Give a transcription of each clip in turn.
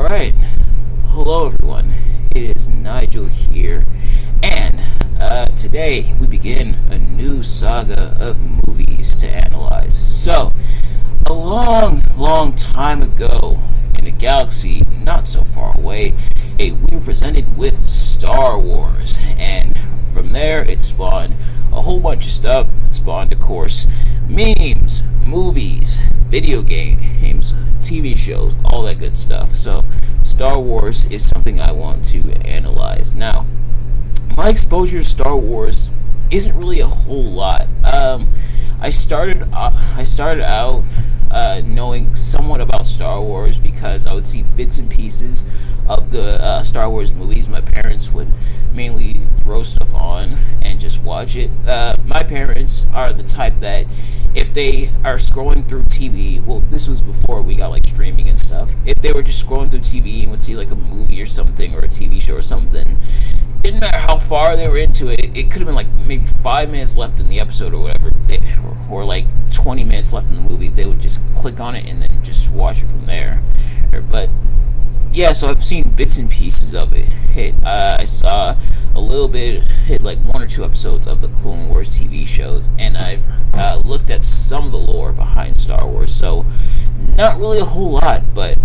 Alright, hello everyone, it is Nigel here, and today we begin a new saga of movies to analyze. So, a long time ago, in a galaxy not so far away, we were presented with Star Wars, and from there it spawned a whole bunch of stuff. It spawned, of course, memes, movies, video games, TV shows, all that good stuff. So Star Wars is something I want to analyze. Now, my exposure to Star Wars isn't really a whole lot. I started out knowing somewhat about Star Wars because I would see bits and pieces of the Star Wars movies. My parents would mainly throw stuff on and just watch it. My parents are the type that if they are scrolling through TV, well, this was before we got like streaming and stuff. If they were just scrolling through TV and would see like a movie or something or a TV show or something, it didn't matter how far they were into it. It could have been like maybe 5 minutes left in the episode or whatever, or like 20 minutes left in the movie. They would just click on it and then just watch it from there. But yeah, so I've seen bits and pieces of it. I saw a little bit, like 1 or 2 episodes of the Clone Wars TV shows, and I've looked at some of the lore behind Star Wars. So not really a whole lot, but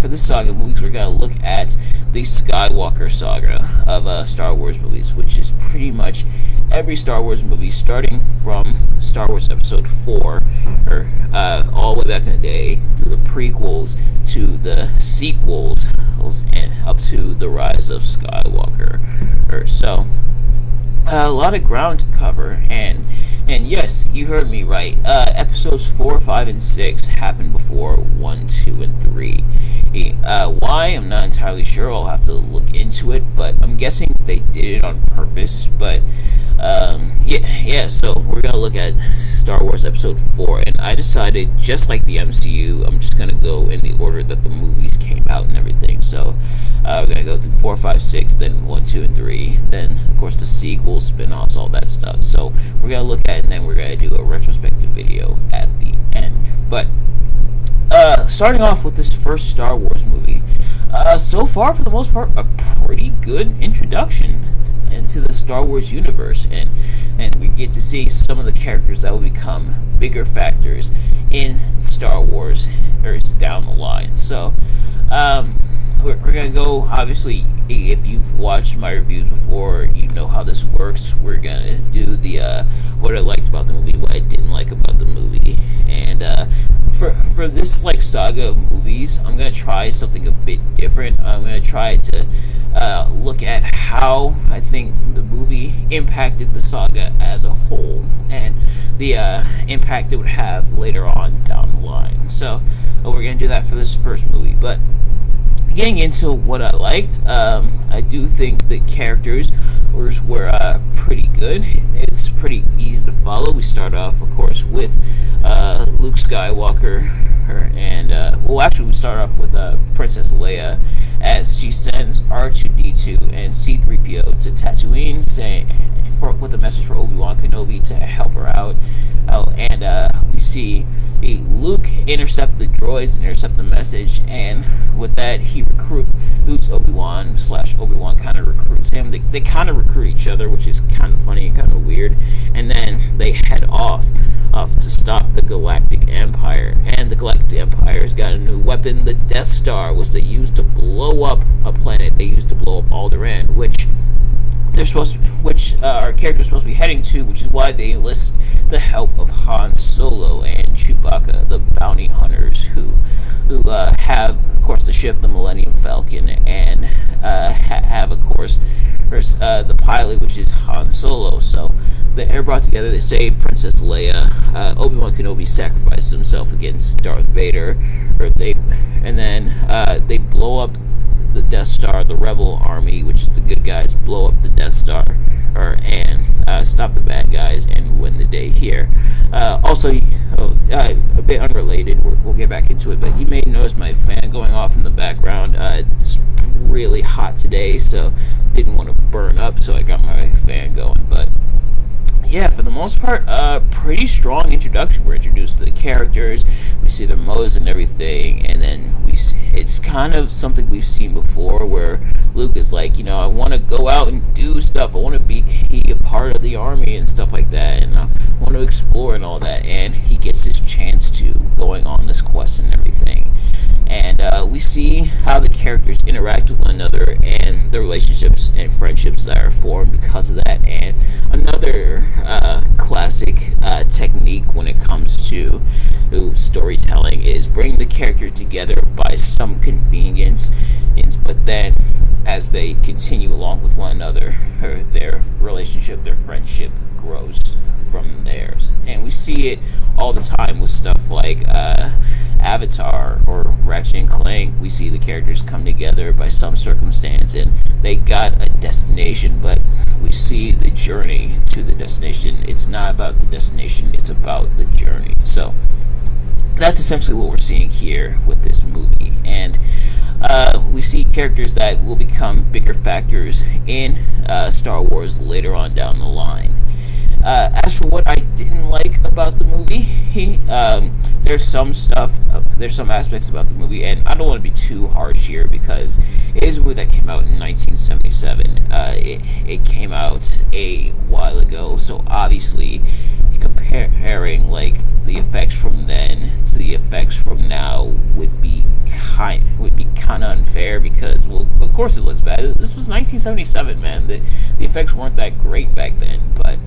for this saga of movies, we're going to look at the Skywalker Saga of Star Wars movies, which is pretty much every Star Wars movie, starting from Star Wars Episode 4, or all the way back in the day, through the prequels to the sequels, and up to the Rise of Skywalker. So, a lot of ground to cover, and yes, you heard me right. Episodes 4, 5, and 6 happened before 1, 2, and 3. Why? I'm not entirely sure. I'll have to look into it, but I'm guessing they did it on purpose. But yeah. So we're gonna look at Star Wars Episode 4, and I decided, just like the MCU, I'm just gonna go in the order that the movies came out and everything. So we're gonna go through 4, 5, 6, then 1, 2, and 3, then of course the sequels, spin-offs, all that stuff. So we're gonna look at it, and then we're gonna do a retrospective video at the end. But starting off with this first Star Wars movie, so far, for the most part, a pretty good introduction into the Star Wars universe, and we get to see some of the characters that will become bigger factors in Star Wars down the line. So we're gonna go, obviously, if you've watched my reviews before, you know how this works. We're gonna do the what I liked about the movie, what I didn't like about the movie, and for this like saga of movies, I'm gonna try something a bit different. I'm gonna try to look at how I think the movie impacted the saga as a whole, and the impact it would have later on down the line. So we're gonna do that for this first movie. But getting into what I liked, I do think the characters were pretty good. It's pretty easy to follow. We start off, of course, with Luke Skywalker, and well, actually, we start off with Princess Leia, as she sends R2-D2 and C-3PO to Tatooine, with a message for Obi-Wan Kenobi to help her out. And we see Luke intercept the droids and intercept the message, and with that he recruits Obi-Wan kind of recruits him. They kind of recruit each other, which is kind of funny and kind of weird, and then they head off to stop the Galactic Empire. And the Galactic Empire's got a new weapon, the Death Star, which they used to blow up a planet. They used to blow up Alderaan, which our character's supposed to be heading to, which is why they enlist the help of Han Solo and Chewbacca, the bounty hunters, who have, of course, the ship, the Millennium Falcon, and have, of course, the pilot, which is Han Solo. So they're brought together. They save Princess Leia. Obi-Wan Kenobi sacrificed himself against Darth Vader, and then they blow up the Death Star. The Rebel Army, which is the good guys, blow up the Death Star, and stop the bad guys and win the day here. Also, a bit unrelated, we'll get back into it, but you may notice my fan going off in the background. It's really hot today, so didn't want to burn up, so I got my fan going. But yeah, for the most part, pretty strong introduction. We're introduced to the characters, we see their motives and everything, and then it's kind of something we've seen before where Luke is like, I want to go out and do stuff. I want to be a part of the army and stuff like that, and I want to explore and all that. And he gets his chance to going on this quest and everything. And we see how the characters interact with one another and the relationships and friendships that are formed because of that. And another classic technique when it comes to storytelling is bring the character together by some convenience, but then as they continue along with one another, their relationship, their friendship grows from theirs. And we see it all the time with stuff like Avatar or Ratchet and Clank. We see the characters come together by some circumstance and they got a destination, but we see the journey to the destination. It's not about the destination, it's about the journey. So that's essentially what we're seeing here with this movie. And we see characters that will become bigger factors in Star Wars later on down the line. As for what I didn't like about the movie, there's some aspects about the movie, and I don't want to be too harsh here because it is a movie that came out in 1977. It came out a while ago, so obviously comparing like the effects from then to the effects from now would be kind of unfair because, well, of course it looks bad. This was 1977, man. The effects weren't that great back then, but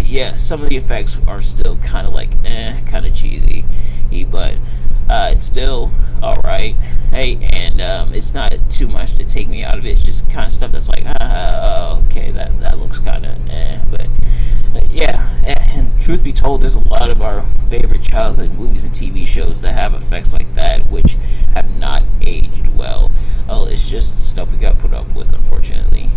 yeah, some of the effects are still kind of like kind of cheesy, but it's still alright. Hey, and it's not too much to take me out of it. It's just kind of stuff that's like, okay, that looks kind of but yeah. And truth be told, there's a lot of our favorite childhood movies and TV shows that have effects like that, which have not aged well. It's just stuff we got put up with, unfortunately.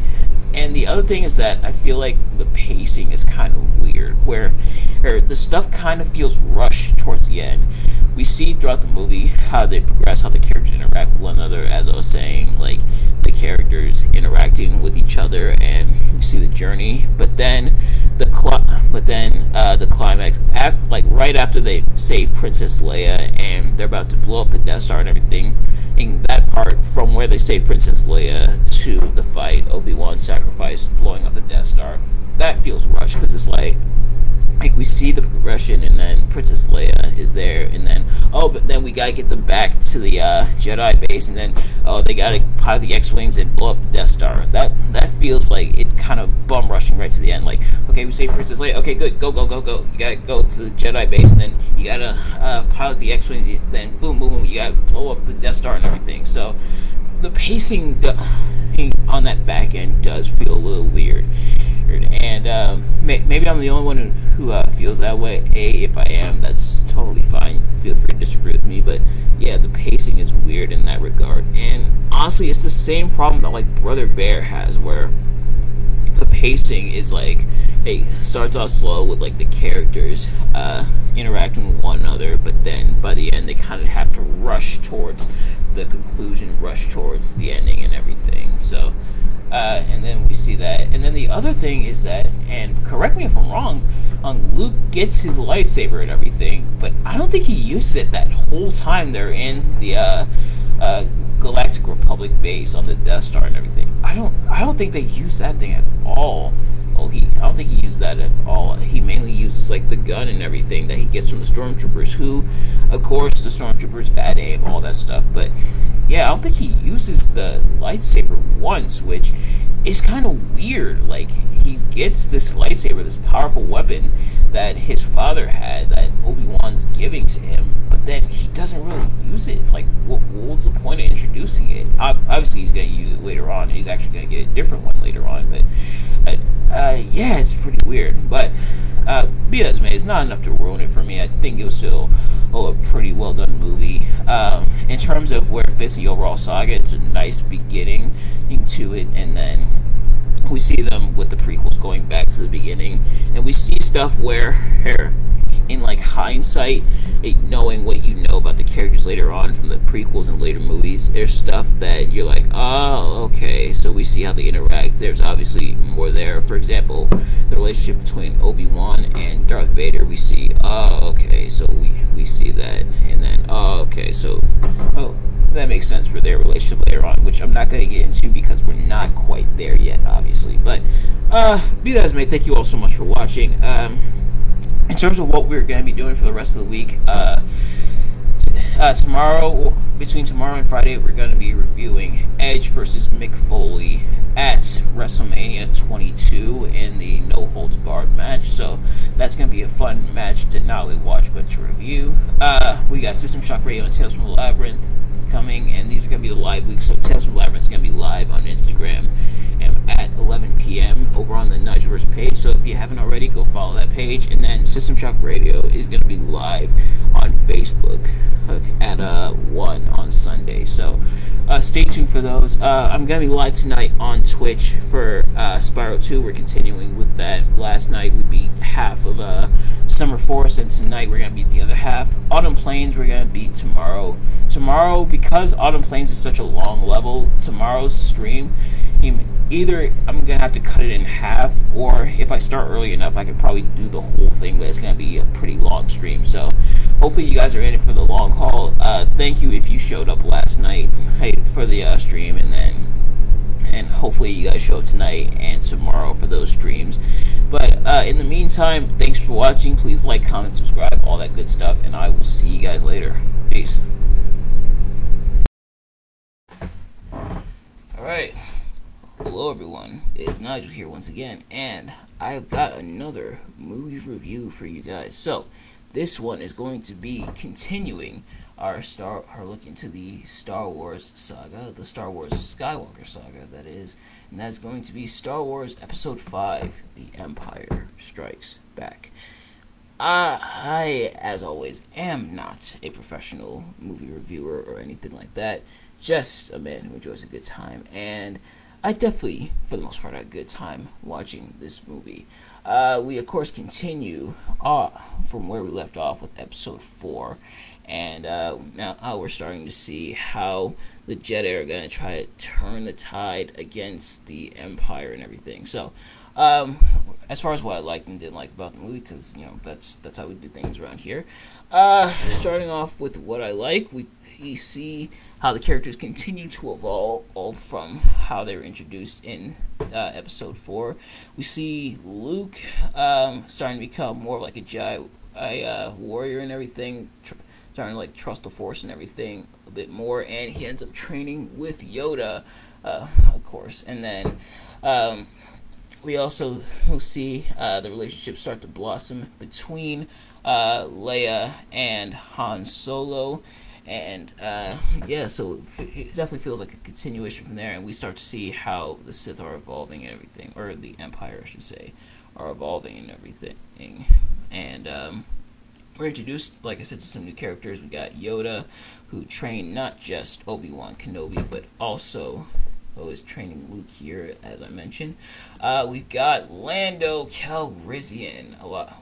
And the other thing is that I feel like the pacing is kind of weird, where the stuff kind of feels rushed towards the end. We see throughout the movie how they progress, how the characters interact with one another, as I was saying, like the characters interacting with each other, and we see the journey. But then the climax, like right after they save Princess Leia and they're about to blow up the Death Star and everything. In that part, from where they save Princess Leia to the fight, Obi-Wan's sacrifice, blowing up the Death Star, that feels rushed because it's like we see the progression, and then Princess Leia is there, and then but then we gotta get them back to the Jedi base, and then they gotta pilot the X-wings and blow up the Death Star. That feels like it's kind of bum rushing right to the end. Like, okay, we saved Princess Leia. Okay, good, go. You gotta go to the Jedi base, and then you gotta pilot the X-wings. Then boom, you gotta blow up the Death Star and everything. So the pacing on that back end does feel a little weird. And maybe I'm the only one who feels that way. If I am, that's totally fine. Feel free to disagree with me, but yeah, the pacing is weird in that regard. And honestly, it's the same problem that like Brother Bear has, where the pacing is like, hey, starts off slow with like the characters interacting with one another, but then by the end they kind of have to rush towards the conclusion, rush towards the ending and everything. So and then we see that. And then the other thing is that, and correct me if I'm wrong, Luke gets his lightsaber and everything, but I don't think he used it that whole time they're in the Galactic Republic base on the Death Star and everything. I don't think they used that thing at all. I don't think he used that at all. He mainly uses like the gun and everything that he gets from the stormtroopers, who, of course, the stormtroopers bad aim, all that stuff. But yeah, I don't think he uses the lightsaber once, which is kind of weird. Like, he gets this lightsaber, this powerful weapon that his father had, that Obi-Wan's giving to him, but then he doesn't really use it. It's like, what was the point of introducing it? Obviously, he's going to use it later on, and he's actually going to get a different one later on, but yeah, it's pretty weird. But be that as may, it's not enough to ruin it for me. I think it was still a pretty well done movie. In terms of where it fits in the overall saga, it's a nice beginning to it, and then we see them with the prequels going back to the beginning, and we see stuff where in like hindsight, knowing what you know about the characters later on from the prequels and later movies, there's stuff that you're like, oh, okay, so we see how they interact. There's obviously more there. For example, the relationship between Obi-Wan and Darth Vader, we see, oh, okay, so we see that, and then, oh, okay, so, oh, that makes sense for their relationship later on, which I'm not going to get into because we're not quite there yet, obviously. But, be that as may, thank you all so much for watching. In terms of what we're going to be doing for the rest of the week, tomorrow, between tomorrow and Friday, we're going to be reviewing Edge versus Mick Foley at Wrestlemania 22 in the No Holds Barred match. So that's going to be a fun match to not only watch but to review. We got System Shock Radio and Tales from the Labyrinth coming, and these are going to be the live weeks. So Tales from the Labyrinth is going to be live on Instagram at 11 p.m. over on the Nigelverse page. So if you haven't already, go follow that page. And then System Shock Radio is going to be live on Facebook at 1 on Sunday. So stay tuned for those. I'm going to be live tonight on Twitch for Spyro 2. We're continuing with that. Last night we beat half of Summer Force, and tonight we're going to beat the other half. Autumn Plains we're going to beat tomorrow. Tomorrow, because Autumn Plains is such a long level, tomorrow's stream, either I'm going to have to cut it in half, or if I start early enough, I can probably do the whole thing, but it's going to be a pretty long stream. So hopefully you guys are in it for the long haul. Thank you if you showed up last night for the stream, and hopefully you guys show up tonight and tomorrow for those streams. But in the meantime, thanks for watching. Please like, comment, subscribe, all that good stuff, and I will see you guys later. Peace. Alright. Hello everyone, it's Nigel here once again, and I've got another movie review for you guys. So, this one is going to be continuing our look into the Star Wars saga, the Star Wars Skywalker Saga, that is, and that's going to be Star Wars Episode 5, The Empire Strikes Back. I, as always, am not a professional movie reviewer or anything like that, just a man who enjoys a good time, and I definitely, for the most part, had a good time watching this movie. We, of course, continue from where we left off with Episode 4, and now we're starting to see how the Jedi are going to try to turn the tide against the Empire and everything. So, as far as what I liked and didn't like about the movie, because, you know, that's how we do things around here. Starting off with what I like, we see how the characters continue to evolve from how they were introduced in Episode 4. We see Luke starting to become more like a Jedi warrior and everything, starting to like trust the Force and everything a bit more, and he ends up training with Yoda, of course. And then we also see the relationship start to blossom between Leia and Han Solo. And, yeah, so it definitely feels like a continuation from there, and we start to see how the Sith are evolving and everything, or the Empire, I should say, are evolving and everything. And, we're introduced, like I said, to some new characters. We got Yoda, who trained not just Obi-Wan Kenobi, but also is training Luke here, as I mentioned. We've got Lando Calrissian,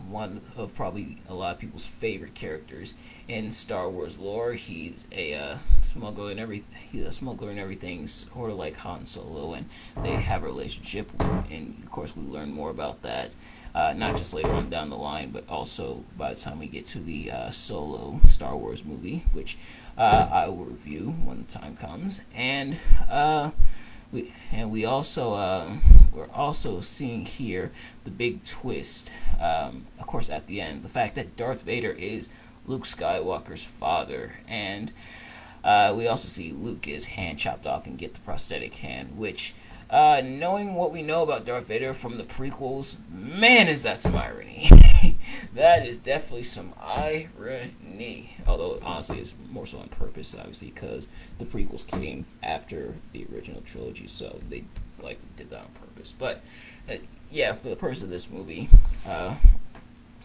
one of probably a lot of people's favorite characters in Star Wars lore. He's a smuggler and everything. He's a smuggler and everything, sort of like Han Solo, and they have a relationship. And of course, we learn more about that, not just later on down the line, but also by the time we get to the Solo Star Wars movie, which I will review when the time comes. And we're also seeing here the big twist, of course, at the end, the fact that Darth Vader is Luke Skywalker's father, and we also see Luke get his hand chopped off and get the prosthetic hand, which, knowing what we know about Darth Vader from the prequels, man, is that some irony. That is definitely some irony. Although, honestly, it's more so on purpose, obviously, because the prequels came after the original trilogy, so they did that on purpose. But, yeah, for the purpose of this movie,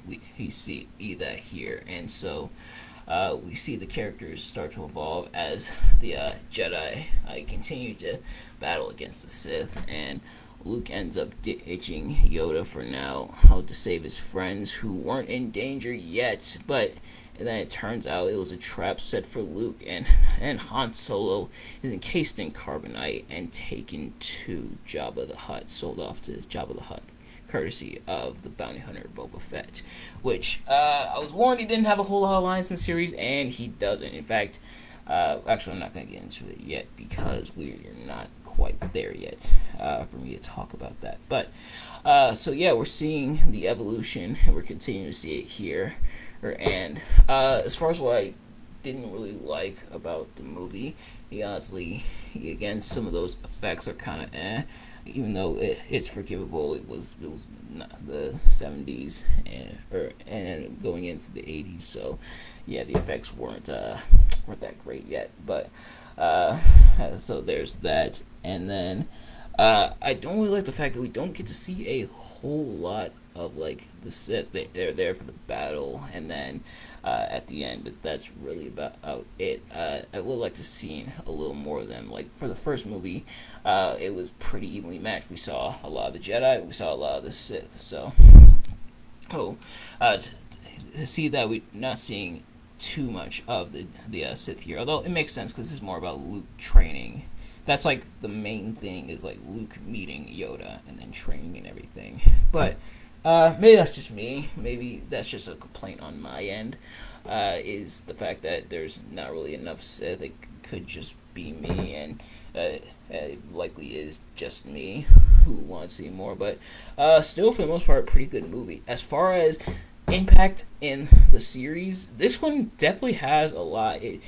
we see that here. And so, we see the characters start to evolve as the Jedi continue to battle against the Sith. And Luke ends up ditching Yoda for now, to save his friends who weren't in danger yet, but then it turns out it was a trap set for Luke, and Han Solo is encased in carbonite and taken to Jabba the Hutt, sold off to Jabba the Hutt, courtesy of the bounty hunter Boba Fett, which I was warned he didn't have a whole lot of lines in the series, and he doesn't. In fact, actually, I'm not going to get into it yet because we're not quite there yet for me to talk about that. But so yeah, we're seeing the evolution, and we're continuing to see it here. And as far as what I didn't really like about the movie, honestly, again, some of those effects are kind of even though it's forgivable. It was not the 70s and going into the 80s, so yeah, the effects weren't that great yet. But so there's that, and then I don't really like the fact that we don't get to see a whole lot of like the Sith. They're there for the battle, and then at the end, that's really about it. I would like to see a little more of them. Like for the first movie, it was pretty evenly matched. We saw a lot of the Jedi, we saw a lot of the Sith. So, to see that we're not seeing too much of the Sith here, although it makes sense because this is more about Luke training. That's like the main thing, is like Luke meeting Yoda and then training and everything. But maybe that's just me. Maybe that's just a complaint on my end. Is the fact that there's not really enough Sith. It could just be me, and it likely is just me who wants to see more. But still, for the most part, pretty good movie. As far as impact in the series, this one definitely has a lot. It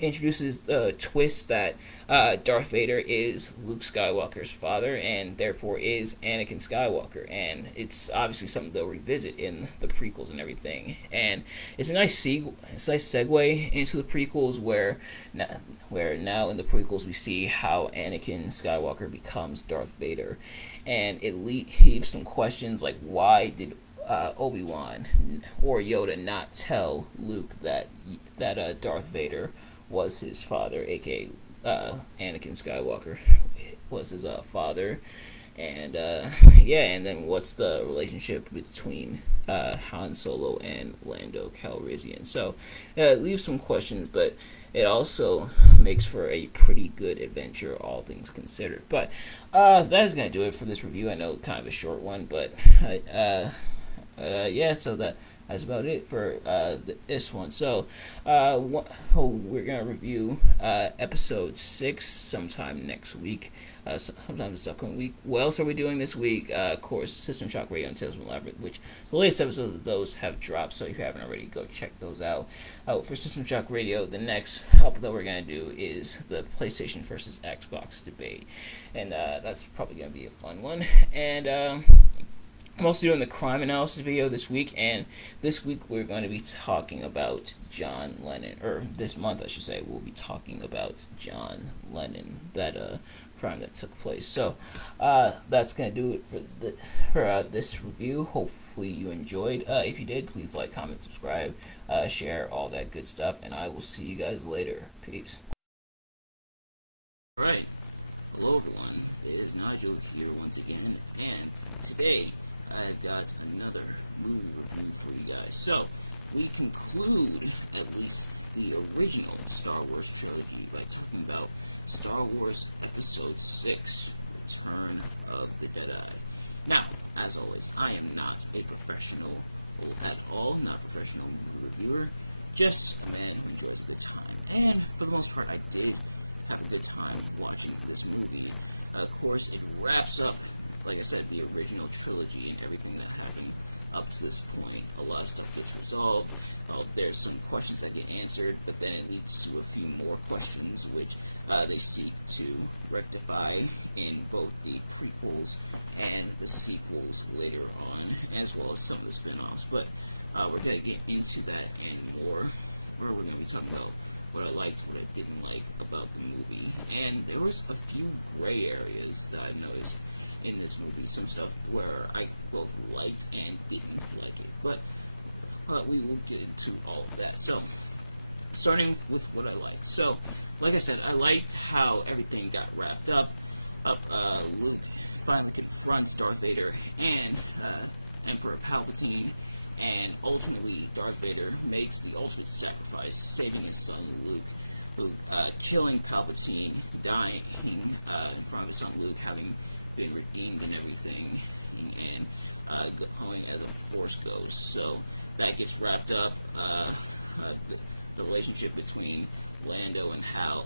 introduces the twist that Darth Vader is Luke Skywalker's father, and therefore is Anakin Skywalker, and it's obviously something they'll revisit in the prequels and everything. And it's a nice segue into the prequels, where now in the prequels we see how Anakin Skywalker becomes Darth Vader, and it leaves some questions like, why did Obi-Wan or Yoda not tell Luke that Darth Vader was his father, aka Anakin Skywalker was his father, and yeah, and then what's the relationship between Han Solo and Lando Calrissian? So it leaves some questions, but it also makes for a pretty good adventure, all things considered. But that is gonna do it for this review. I know kind of a short one, but yeah, so that's about it for this one. So we're going to review episode 6 sometime next week. Sometime this upcoming week. What else are we doing this week? Of course, System Shock Radio and Tales from the Labyrinth, which the latest episodes of those have dropped, so if you haven't already, go check those out. For System Shock Radio, the next up that we're going to do is the PlayStation versus Xbox debate, and that's probably going to be a fun one. And I'm also doing the crime analysis video this week, and this week we're going to be talking about John Lennon, or this month I should say, we'll be talking about John Lennon, that crime that took place. So that's going to do it for this review. Hopefully you enjoyed. If you did, please like, comment, subscribe, share, all that good stuff, and I will see you guys later. Peace. Alright, hello everyone, it is Nigel here once again, and today I have got another movie review for you guys. So, we conclude at least the original Star Wars trilogy by talking about Star Wars Episode 6, Return of the Jedi. Now, as always, I am not a professional at all, not a professional movie reviewer, just a man who enjoys a good time. And for the most part, I did have a good time watching this movie. Of course, it wraps up, like I said, the original trilogy and everything that happened up to this point. A lot of stuff gets resolved. There's some questions that get answered, but then it leads to a few more questions which they seek to rectify in both the prequels and the sequels later on, as well as some of the spin-offs. But we're going to get into that and more, where we're going to be talking about what I liked, what I didn't like about the movie. And there was a few gray areas that I noticed in this movie, some stuff where I both liked and didn't like it, but we will get into all of that. So, starting with what I liked. So, like I said, I liked how everything got wrapped up. Luke finally confronts Darth Vader and Emperor Palpatine, and ultimately Darth Vader makes the ultimate sacrifice, saving his son Luke, who killing Palpatine, dying in front of his son Luke, having been redeemed and everything, and going as a Force ghost. So that gets wrapped up. The relationship between Lando and Han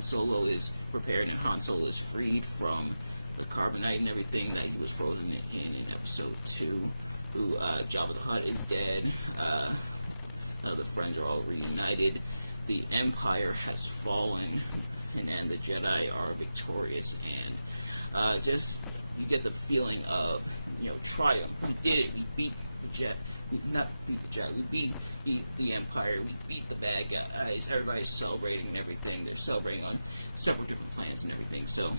Solo is repaired, and Han Solo is freed from the carbonite and everything that he was frozen in Episode 2. Jabba the Hutt is dead. The friends are all reunited. The Empire has fallen, and the Jedi are victorious. And just you get the feeling of triumph. We did it. We beat the Jedi. We not beat the Jedi. We beat the Empire. We beat the bad guys. Everybody's celebrating and everything. They're celebrating on several different planets and everything. So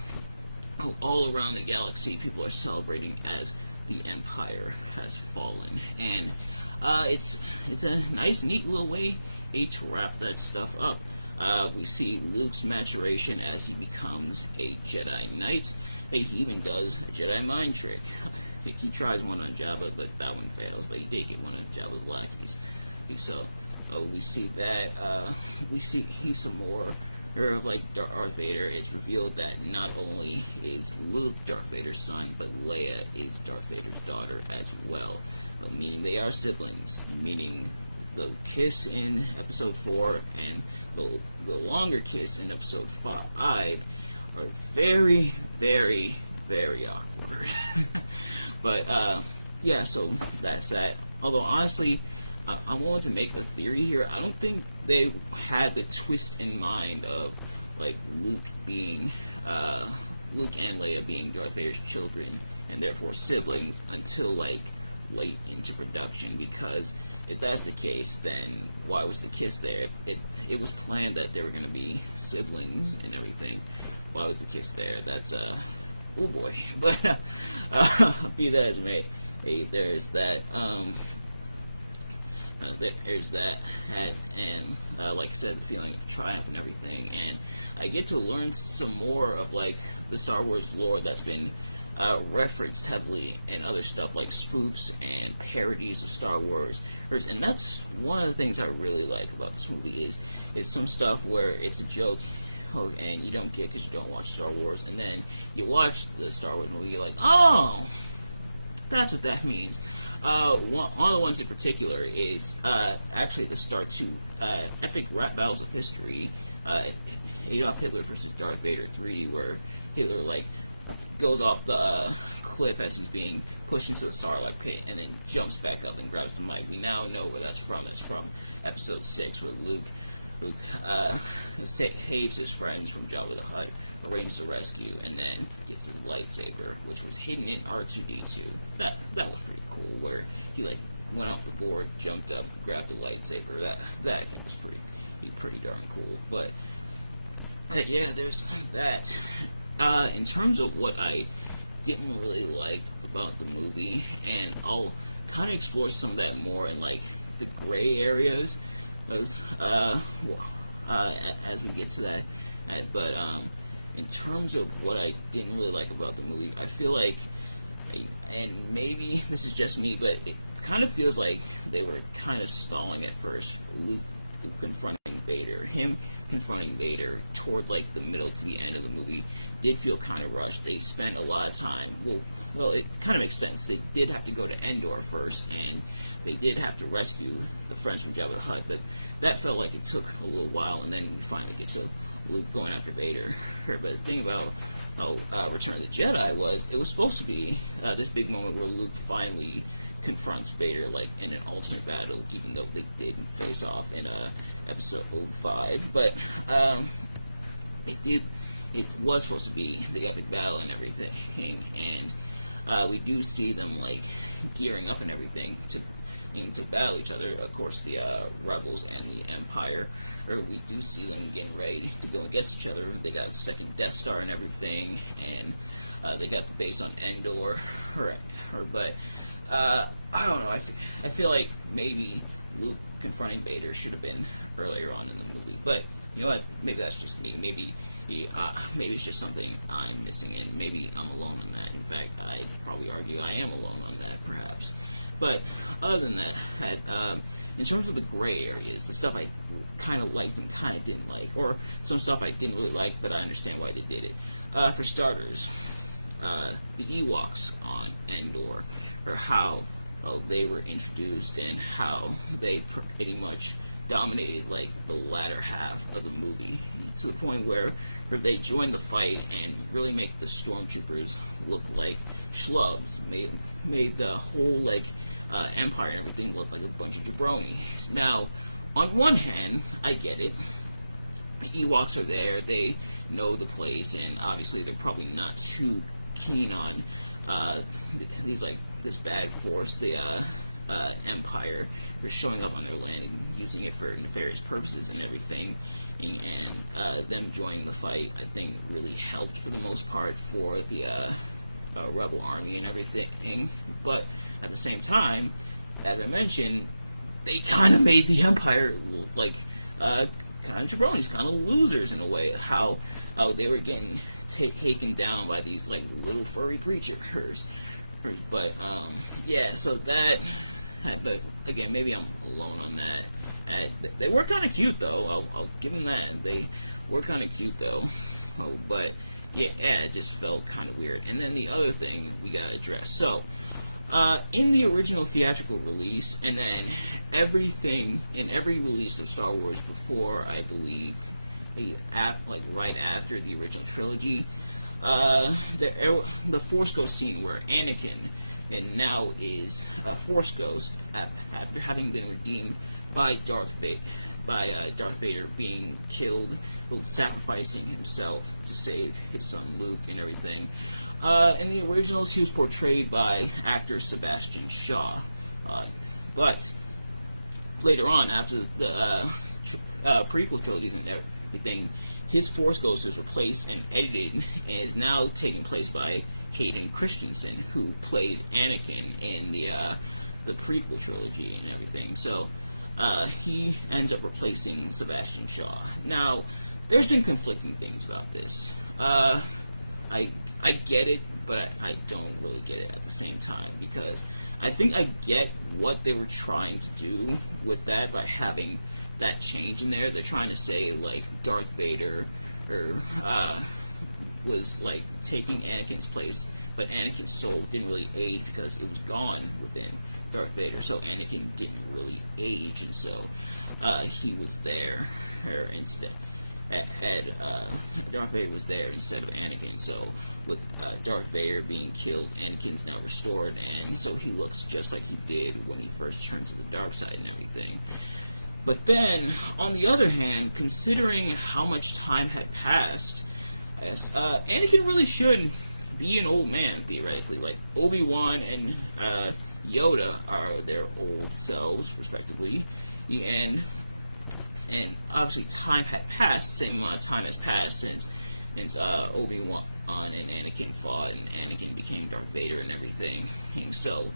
all around the galaxy, people are celebrating as the Empire has fallen, and it's a nice, neat little way to wrap that stuff up. We see Luke's maturation as he becomes a Jedi Knight. He even does a Jedi mind trick. He tries one on Jabba, but that one fails. But he did get one of Jabba's lackeys. So we see that. We see some more of like Darth Vader. It's revealed that not only is Luke Darth Vader's son, but Leia is Darth Vader's daughter as well. Meaning they are siblings. Meaning the kiss in Episode 4 and the longer kiss in Episode 5 are very, very, very awkward. But yeah, so that's that. Although honestly, I'm willing to make a theory here. I don't think they had the twist in mind of like Luke and Leia being Darth Vader's children and therefore siblings until like late into production, because if that's the case, then why was the kiss there? If it was planned that they were going to be siblings and everything, why was the kiss there? That's oh boy. But be that as it may, hey, there's that. There's that, and like I said, the feeling of triumph and everything, and I get to learn some more of like the Star Wars lore that's been referenced heavily in other stuff like spoofs and parodies of Star Wars, and that's one of the things I really like about this movie is some stuff where it's a joke, and you don't get because you don't watch Star Wars, and then you watch the Star Wars movie, you're like, oh, that's what that means. One of the ones in particular is actually the Star 2 Epic Rap Battles of History, Adolf Hitler versus Darth Vader 3, where Hitler like goes off the cliff as he's being pushed into the Sarlacc pit and then jumps back up and grabs the mic. We now know where that's from. That's from Episode 6, where Luke saves his friends from Jabba the Hutt, arranges a rescue, and then gets his lightsaber, which was hidden in R2-D2. That was pretty cool, where he like went off the board, jumped up, grabbed the lightsaber. That I think was pretty darn cool. But yeah, there's that. In terms of what I didn't really like about the movie, and I'll kind of explore some of that more in like the gray areas as we get to that. But in terms of what I didn't really like about the movie, I feel like, and maybe this is just me, but it kind of feels like they were kind of stalling at first. Luke confronting Vader, him confronting Vader towards like the middle to the end of the movie did feel kind of rushed. They spent a lot of time. Well, it kind of makes sense. They did have to go to Endor first, and they did have to rescue the friends from Jabba the Hutt, but that felt like it took a little while, and then we finally get to Luke going after Vader. But the thing about Return of the Jedi was it was supposed to be this big moment where Luke finally confronts Vader like in an ultimate battle, even though they didn't face off in Episode 5. But it was supposed to be the epic battle and everything, and we do see them like gearing up and everything to battle each other. Of course, the rebels and the Empire, or we do see them getting ready to go against each other. They got a second Death Star and everything, and they got the base on Endor. But I don't know. I feel like maybe Luke confronting Vader should have been earlier on in the movie, but you know what? Maybe that's just me. Maybe it's just something I'm missing, and maybe I'm alone on that. In fact, I'd probably argue I am alone on that, perhaps. But other than that, in terms of the gray areas, the stuff I kind of liked and kind of didn't like, or some stuff I didn't really like, but I understand why they did it. For starters, the Ewoks on Endor, or how they were introduced and how they pretty much dominated like the latter half of the movie, to the point where they joined the fight and really make the stormtroopers look like schlubs, made the whole like empire and everything look like a bunch of jabronis. Now, on one hand, I get it. The Ewoks are there, they know the place, and obviously they're probably not too keen on these like this bad force, the Empire, are showing up on their land and using it for nefarious purposes and everything, and them joining the fight, I think, really helped for the most part for the rebel army and everything. But at the same time, as I mentioned, they kind of made the Empire look like kind of jabronis, kind of losers in a way. How they were getting taken down by these like little furry creatures. But yeah, so that. But again, maybe I'm alone on that. They were kind of cute though. I'll give them that. They were kind of cute though. But yeah, it just felt kind of weird. And then the other thing we gotta address. So in the original theatrical release, and then everything in every release of Star Wars before, I believe, like right after the original trilogy, the Force Ghost scene where Anakin and now is a Force Ghost after having been redeemed by Darth Vader being killed, sacrificing himself to save his son Luke and everything. In the originals, he was portrayed by actor Sebastian Shaw, but later on, after the prequel trilogies and everything, his Force Ghost is replaced and edited, and is now taking place by Hayden Christensen, who plays Anakin in the prequel trilogy and everything. So he ends up replacing Sebastian Shaw. Now, there's been conflicting things about this. I get it, but I don't really get it at the same time, because I think I get what they were trying to do with that by having that change in there. They're trying to say like Darth Vader was like taking Anakin's place, but Anakin's soul didn't really age because it was gone within Darth Vader, so Anakin didn't really age, and so he was there instead. Darth Vader was there instead of Anakin. So with Darth Vader being killed, Anakin's now restored, and so he looks just like he did when he first turned to the dark side and everything. But then, on the other hand, considering how much time had passed, Anakin really should be an old man, theoretically. Like, Obi-Wan and Yoda are their old selves, respectively, and obviously time had passed, the same amount of time has passed since Obi-Wan and Anakin fought, and Anakin became Darth Vader and everything. And so,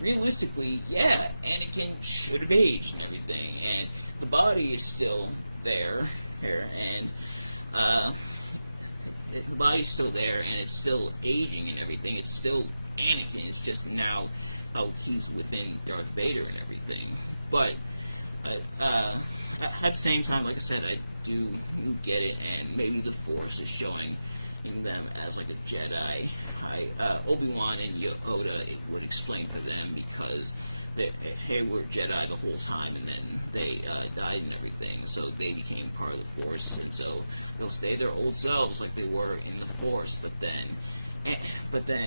realistically, yeah, Anakin should have aged and everything, and the body is still there, and the body's still there, and it's still aging and everything. It's still Anakin. It's just now he's within Darth Vader and everything. But at the same time, like I said, I do get it, and maybe the Force is showing them as like a Jedi. Obi-Wan and Yoda, it would explain for them, because they were Jedi the whole time, and then they died and everything, so they became part of the Force, and so they'll stay their old selves like they were in the Force. But then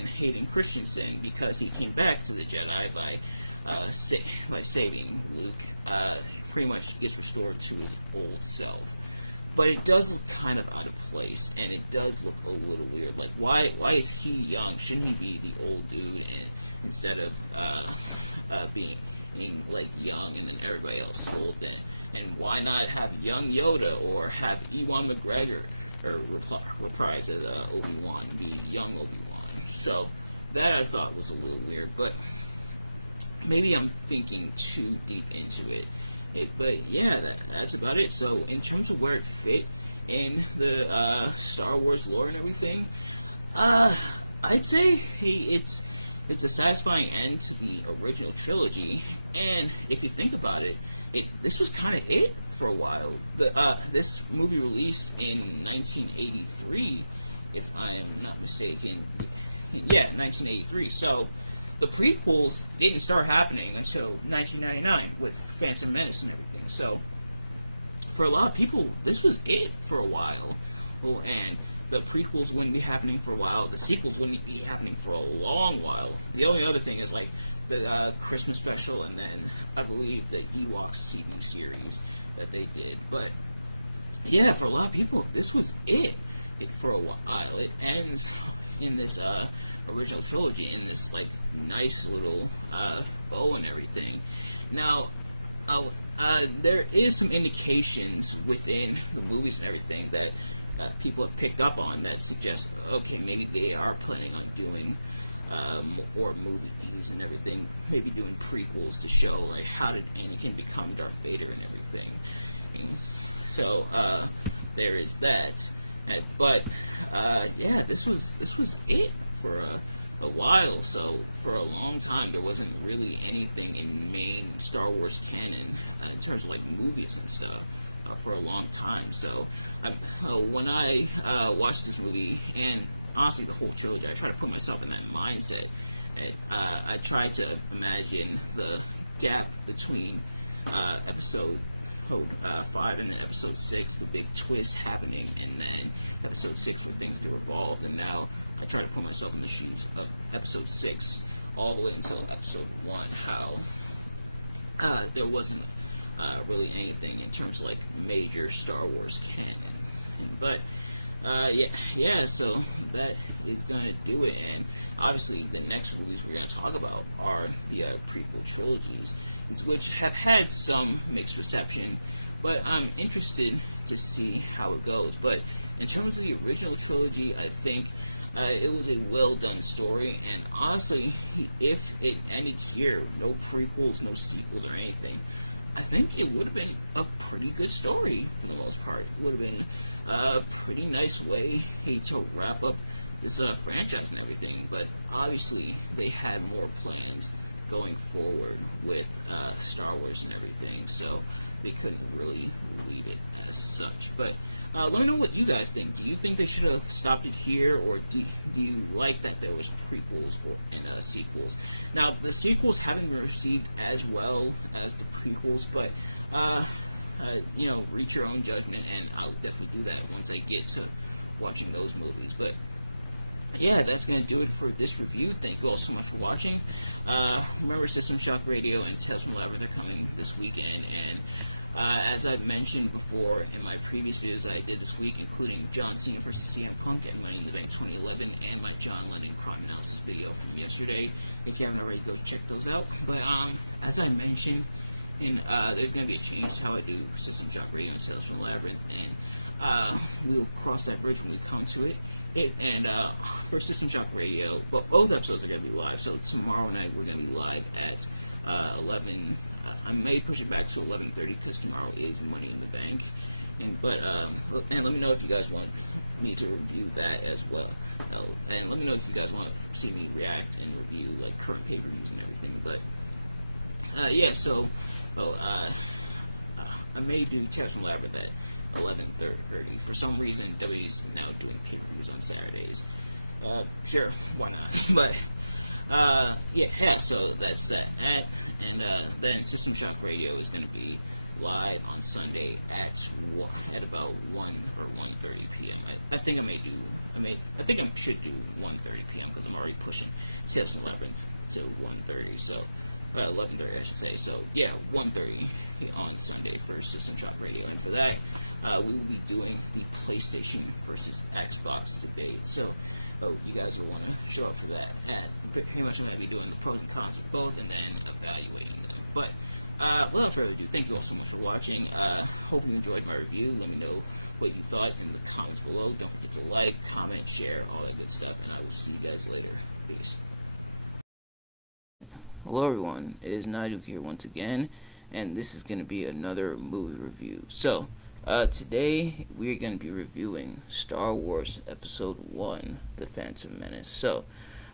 Hayden Christensen, because he came back to the Jedi by saving Luke, pretty much gets restored to his old self. But it does look kind of out of place, and it does look a little weird. Like, why is he young? Shouldn't he be the old dude, and instead of being like young and then everybody else is old? Then, and why not have young Yoda, or have Ewan McGregor reprise as Obi-Wan, be young Obi-Wan? So that I thought was a little weird, but maybe I'm thinking too deep into it. But yeah, that's about it. So in terms of where it fit in the Star Wars lore and everything, uh, I'd say it's a satisfying end to the original trilogy. And if you think about it, this was kind of it for a while. This movie released in 1983, if I am not mistaken. Yeah, 1983. So the prequels didn't start happening until 1999 with Phantom Menace and everything. So for a lot of people, this was it for a while. Oh, and the prequels wouldn't be happening for a while. The sequels wouldn't be happening for a long while. The only other thing is like the Christmas special, and then I believe the Ewoks TV series that they did. But yeah, for a lot of people, this was it for a while. It ends in this original trilogy in this like nice little bow and everything. Now, there is some indications within the movies and everything that people have picked up on that suggest, okay, maybe they are planning on doing more movies and everything, maybe doing prequels to show like how did Anakin become Darth Vader and everything. And so there is that. But yeah, this was it for a while. So for a long time, there wasn't really anything in main Star Wars canon in terms of like movies and stuff for a long time. So when I watched this movie, and honestly the whole trilogy, I try to put myself in that mindset. And I try to imagine the gap between episode 5 and then episode 6, the big twist happening, and then episode 6 where things get revolved. And now I try to put myself in the shoes of episode 6 all the way until episode 1, how there wasn't really anything in terms of like major Star Wars canon. But yeah, so that is gonna do it. And obviously the next movies we're gonna talk about are the prequel trilogies, which have had some mixed reception, but I'm interested to see how it goes. But in terms of the original trilogy, I think it was a well done story, and honestly, if it ended here, no prequels, no sequels or anything, I think it would have been a pretty good story for the most part. It would have been a pretty nice way to wrap up this franchise and everything. But obviously, they had more plans going forward with Star Wars and everything, so they couldn't really lead it as such. But let me know what you guys think. Do you think they should have stopped it here, or do you like that there was prequels and sequels? Now, the sequels haven't been received as well as the prequels, but you know, reach your own judgment, and I'll definitely do that once I get to watching those movies. But yeah, that's going to do it for this review. Thank you all so much for watching. Remember, System Shock Radio and Tales from the Labyrinth are coming this weekend, and as I've mentioned before in my previous videos that I did this week, including John Cena vs. CM Punk at Money in the Bank 2011 and my John Lennon crime analysis video from yesterday. If you haven't already, go check those out. But as I mentioned, there's going to be a change to how I do System Shock Radio and Tales from the Labyrinth, and we'll cross that bridge when we come to it. For System Shock Radio, well, both episodes are going to be live. So tomorrow night we're going to be live at 11. I may push it back to 11:30 because tomorrow is Money in the Bank. And let me know if you guys want me to review that as well. And let me know if you guys want to see me react and review like current pay-per-views and everything. But yeah, so I may do Tales from Labyrinth at 11:30. For some reason, WWE's now doing pay-per-views on Saturdays. Sure, why not? But yeah, so that's that. And then System Shock Radio is going to be live on Sunday at about 1 or 1:30 p.m. I think I should do 1:30 p.m. because I'm already pushing Tales from the Labyrinth to 1:30. So 11:30, I should say. So yeah, 1:30 on Sunday for System Shock Radio, and for that we will be doing the PlayStation versus Xbox debate. So you guys will want to show up for that. And pretty much I'm going to be doing the pros and cons of both, and then evaluating them. But without further ado, thank you all so much for watching. Hope you enjoyed my review. Let me know what you thought in the comments below. Don't forget to like, comment, share, all that good stuff, and I will see you guys later. Peace. Hello everyone, it is Nigel here once again, and this is going to be another movie review. So, today we're going to be reviewing Star Wars Episode 1, The Phantom Menace. So,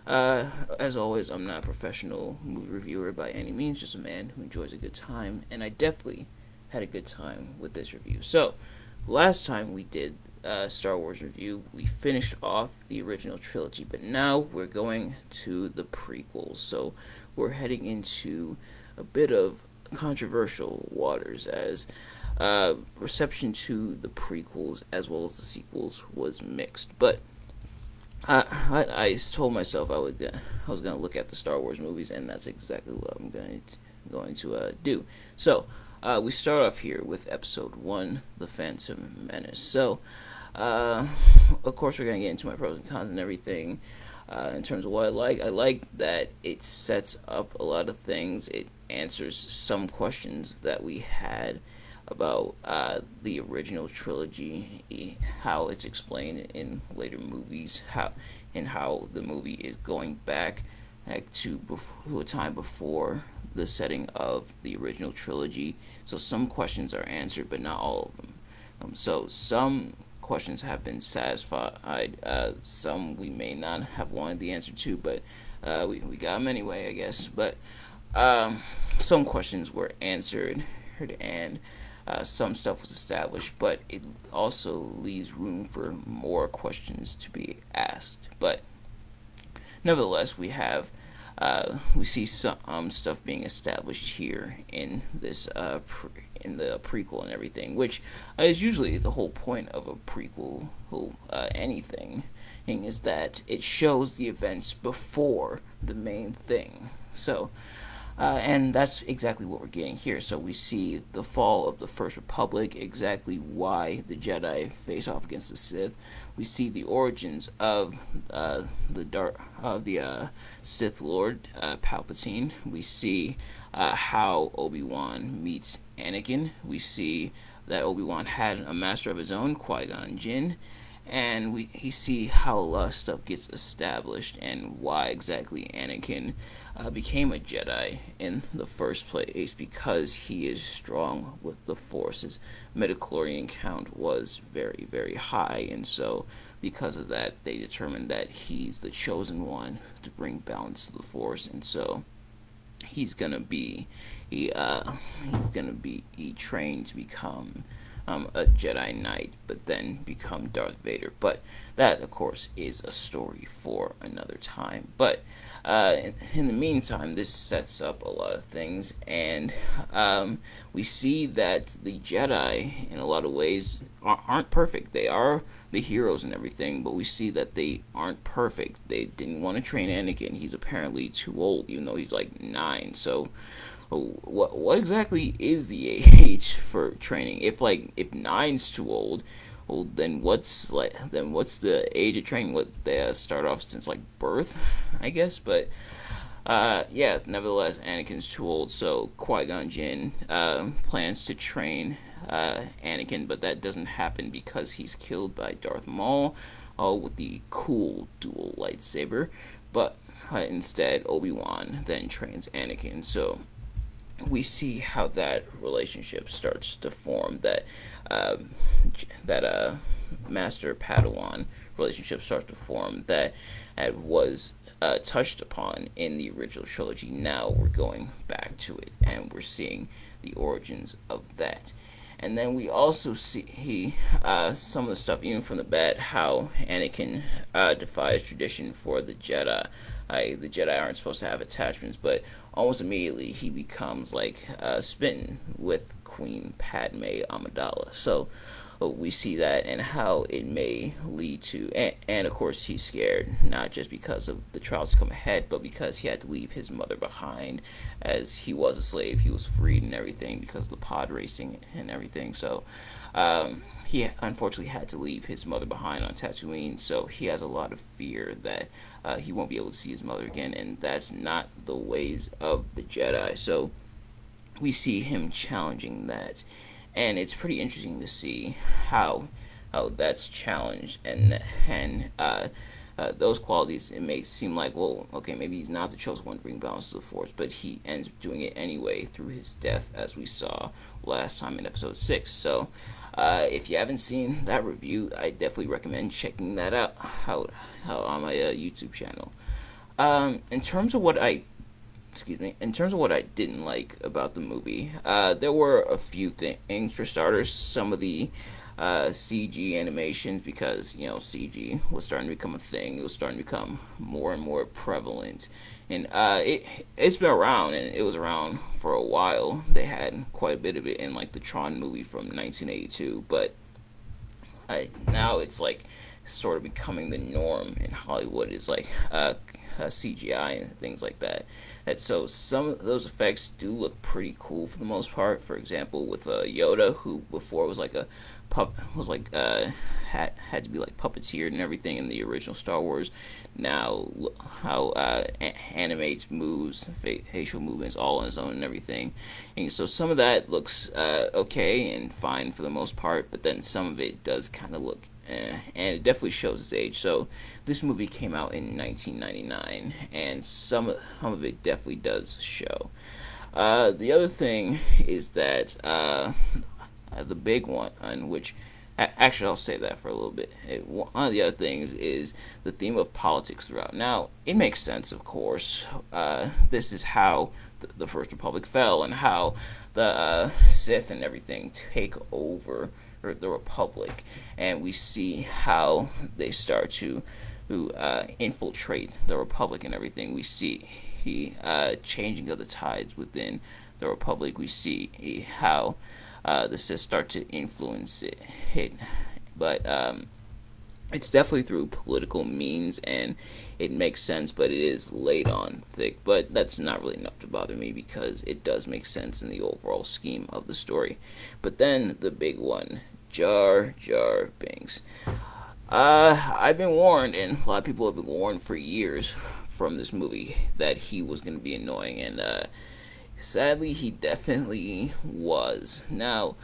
as always, I'm not a professional movie reviewer by any means, just a man who enjoys a good time, and I definitely had a good time with this review. So, last time we did Star Wars review, we finished off the original trilogy, but now we're going to the prequels. So, we're heading into a bit of controversial waters as reception to the prequels as well as the sequels was mixed. But I told myself I was going to look at the Star Wars movies, and that's exactly what I'm going to do. So we start off here with Episode 1, The Phantom Menace. So of course we're going to get into my pros and cons and everything. In terms of what I like that it sets up a lot of things. It answers some questions that we had about the original trilogy, how it's explained in later movies, how the movie is going back to a time before the setting of the original trilogy. So some questions are answered, but not all of them. So some questions have been satisfied. Some we may not have wanted the answer to, but we got them anyway, I guess. But some questions were answered, and some stuff was established, but it also leaves room for more questions to be asked. But nevertheless, we see some stuff being established here in this in the prequel and everything, which is usually the whole point of a prequel. Anything is that it shows the events before the main thing. So. And that's exactly what we're getting here. So we see the fall of the First Republic, exactly why the Jedi face off against the Sith. We see the origins of the Sith Lord Palpatine. We see how Obi-Wan meets Anakin. We see that Obi-Wan had a master of his own, Qui-Gon Jinn. And we see how a lot of stuff gets established and why exactly Anakin became a Jedi in the first place, because he is strong with the Force. His midichlorian count was very, very high, and so because of that, they determined that he's the chosen one to bring balance to the Force, and so he's gonna be trained to become a Jedi Knight, but then become Darth Vader. But that, of course, is a story for another time. But in the meantime, this sets up a lot of things, and we see that the Jedi, in a lot of ways, aren't perfect. They are the heroes and everything, but we see that they aren't perfect. They didn't want to train Anakin. He's apparently too old, even though he's like 9. So what exactly is the age for training? If 9's too old, well, then what's the age of training? What, they start off since like birth, I guess. But yeah, nevertheless, Anakin's too old. So Qui-Gon Jinn plans to train Anakin, but that doesn't happen because he's killed by Darth Maul with the cool dual lightsaber. But instead, Obi-Wan then trains Anakin. So we see how that relationship starts to form, that Master Padawan relationship starts to form, that was touched upon in the original trilogy. Now we're going back to it, and we're seeing the origins of that. And then we also see some of the stuff, even from the bat, how Anakin defies tradition for the Jedi. The Jedi aren't supposed to have attachments, but almost immediately he becomes smitten with Queen Padme Amidala. So we see that and how it may lead to, and of course he's scared, not just because of the trials to come ahead, but because he had to leave his mother behind, as he was a slave. He was freed and everything because of the pod racing and everything. So he unfortunately had to leave his mother behind on Tatooine, so he has a lot of fear that he won't be able to see his mother again, and that's not the ways of the Jedi. So we see him challenging that, and it's pretty interesting to see how that's challenged, and those qualities, it may seem like, well, okay, maybe he's not the chosen one to bring balance to the Force, but he ends up doing it anyway through his death, as we saw last time in episode 6. So, if you haven't seen that review, I definitely recommend checking that out on my YouTube channel. In terms of what I didn't like about the movie, there were a few things. For starters, some of the CG animations, because CG was starting to become a thing. It was starting to become more and more prevalent, and it's been around, and it was around for a while. They had quite a bit of it in like the Tron movie from 1982, but now it's like sort of becoming the norm in Hollywood. Is like CGI and things like that. And so some of those effects do look pretty cool for the most part. For example, with Yoda, who before was like a had to be like puppeteered and everything in the original Star Wars. Now how animates moves, facial movements, all on his own and everything. And so some of that looks okay and fine for the most part, but then some of it does kind of look and it definitely shows its age. So this movie came out in 1999, and some of it definitely does show. The other thing is that the big one, on which actually I'll save that for a little bit. One of the other things is the theme of politics throughout. Now, it makes sense, of course. This is how the First Republic fell, and how the Sith and everything take over the Republic, and we see how they start to infiltrate the Republic and everything. We see changing of the tides within the Republic. We see how the Sith start to influence it, but it's definitely through political means, and it makes sense, but it is laid on thick. But that's not really enough to bother me, because it does make sense in the overall scheme of the story. But then the big one, Jar Jar Binks. I've been warned, and a lot of people have been warned for years from this movie, that he was going to be annoying, and sadly he definitely was. Now,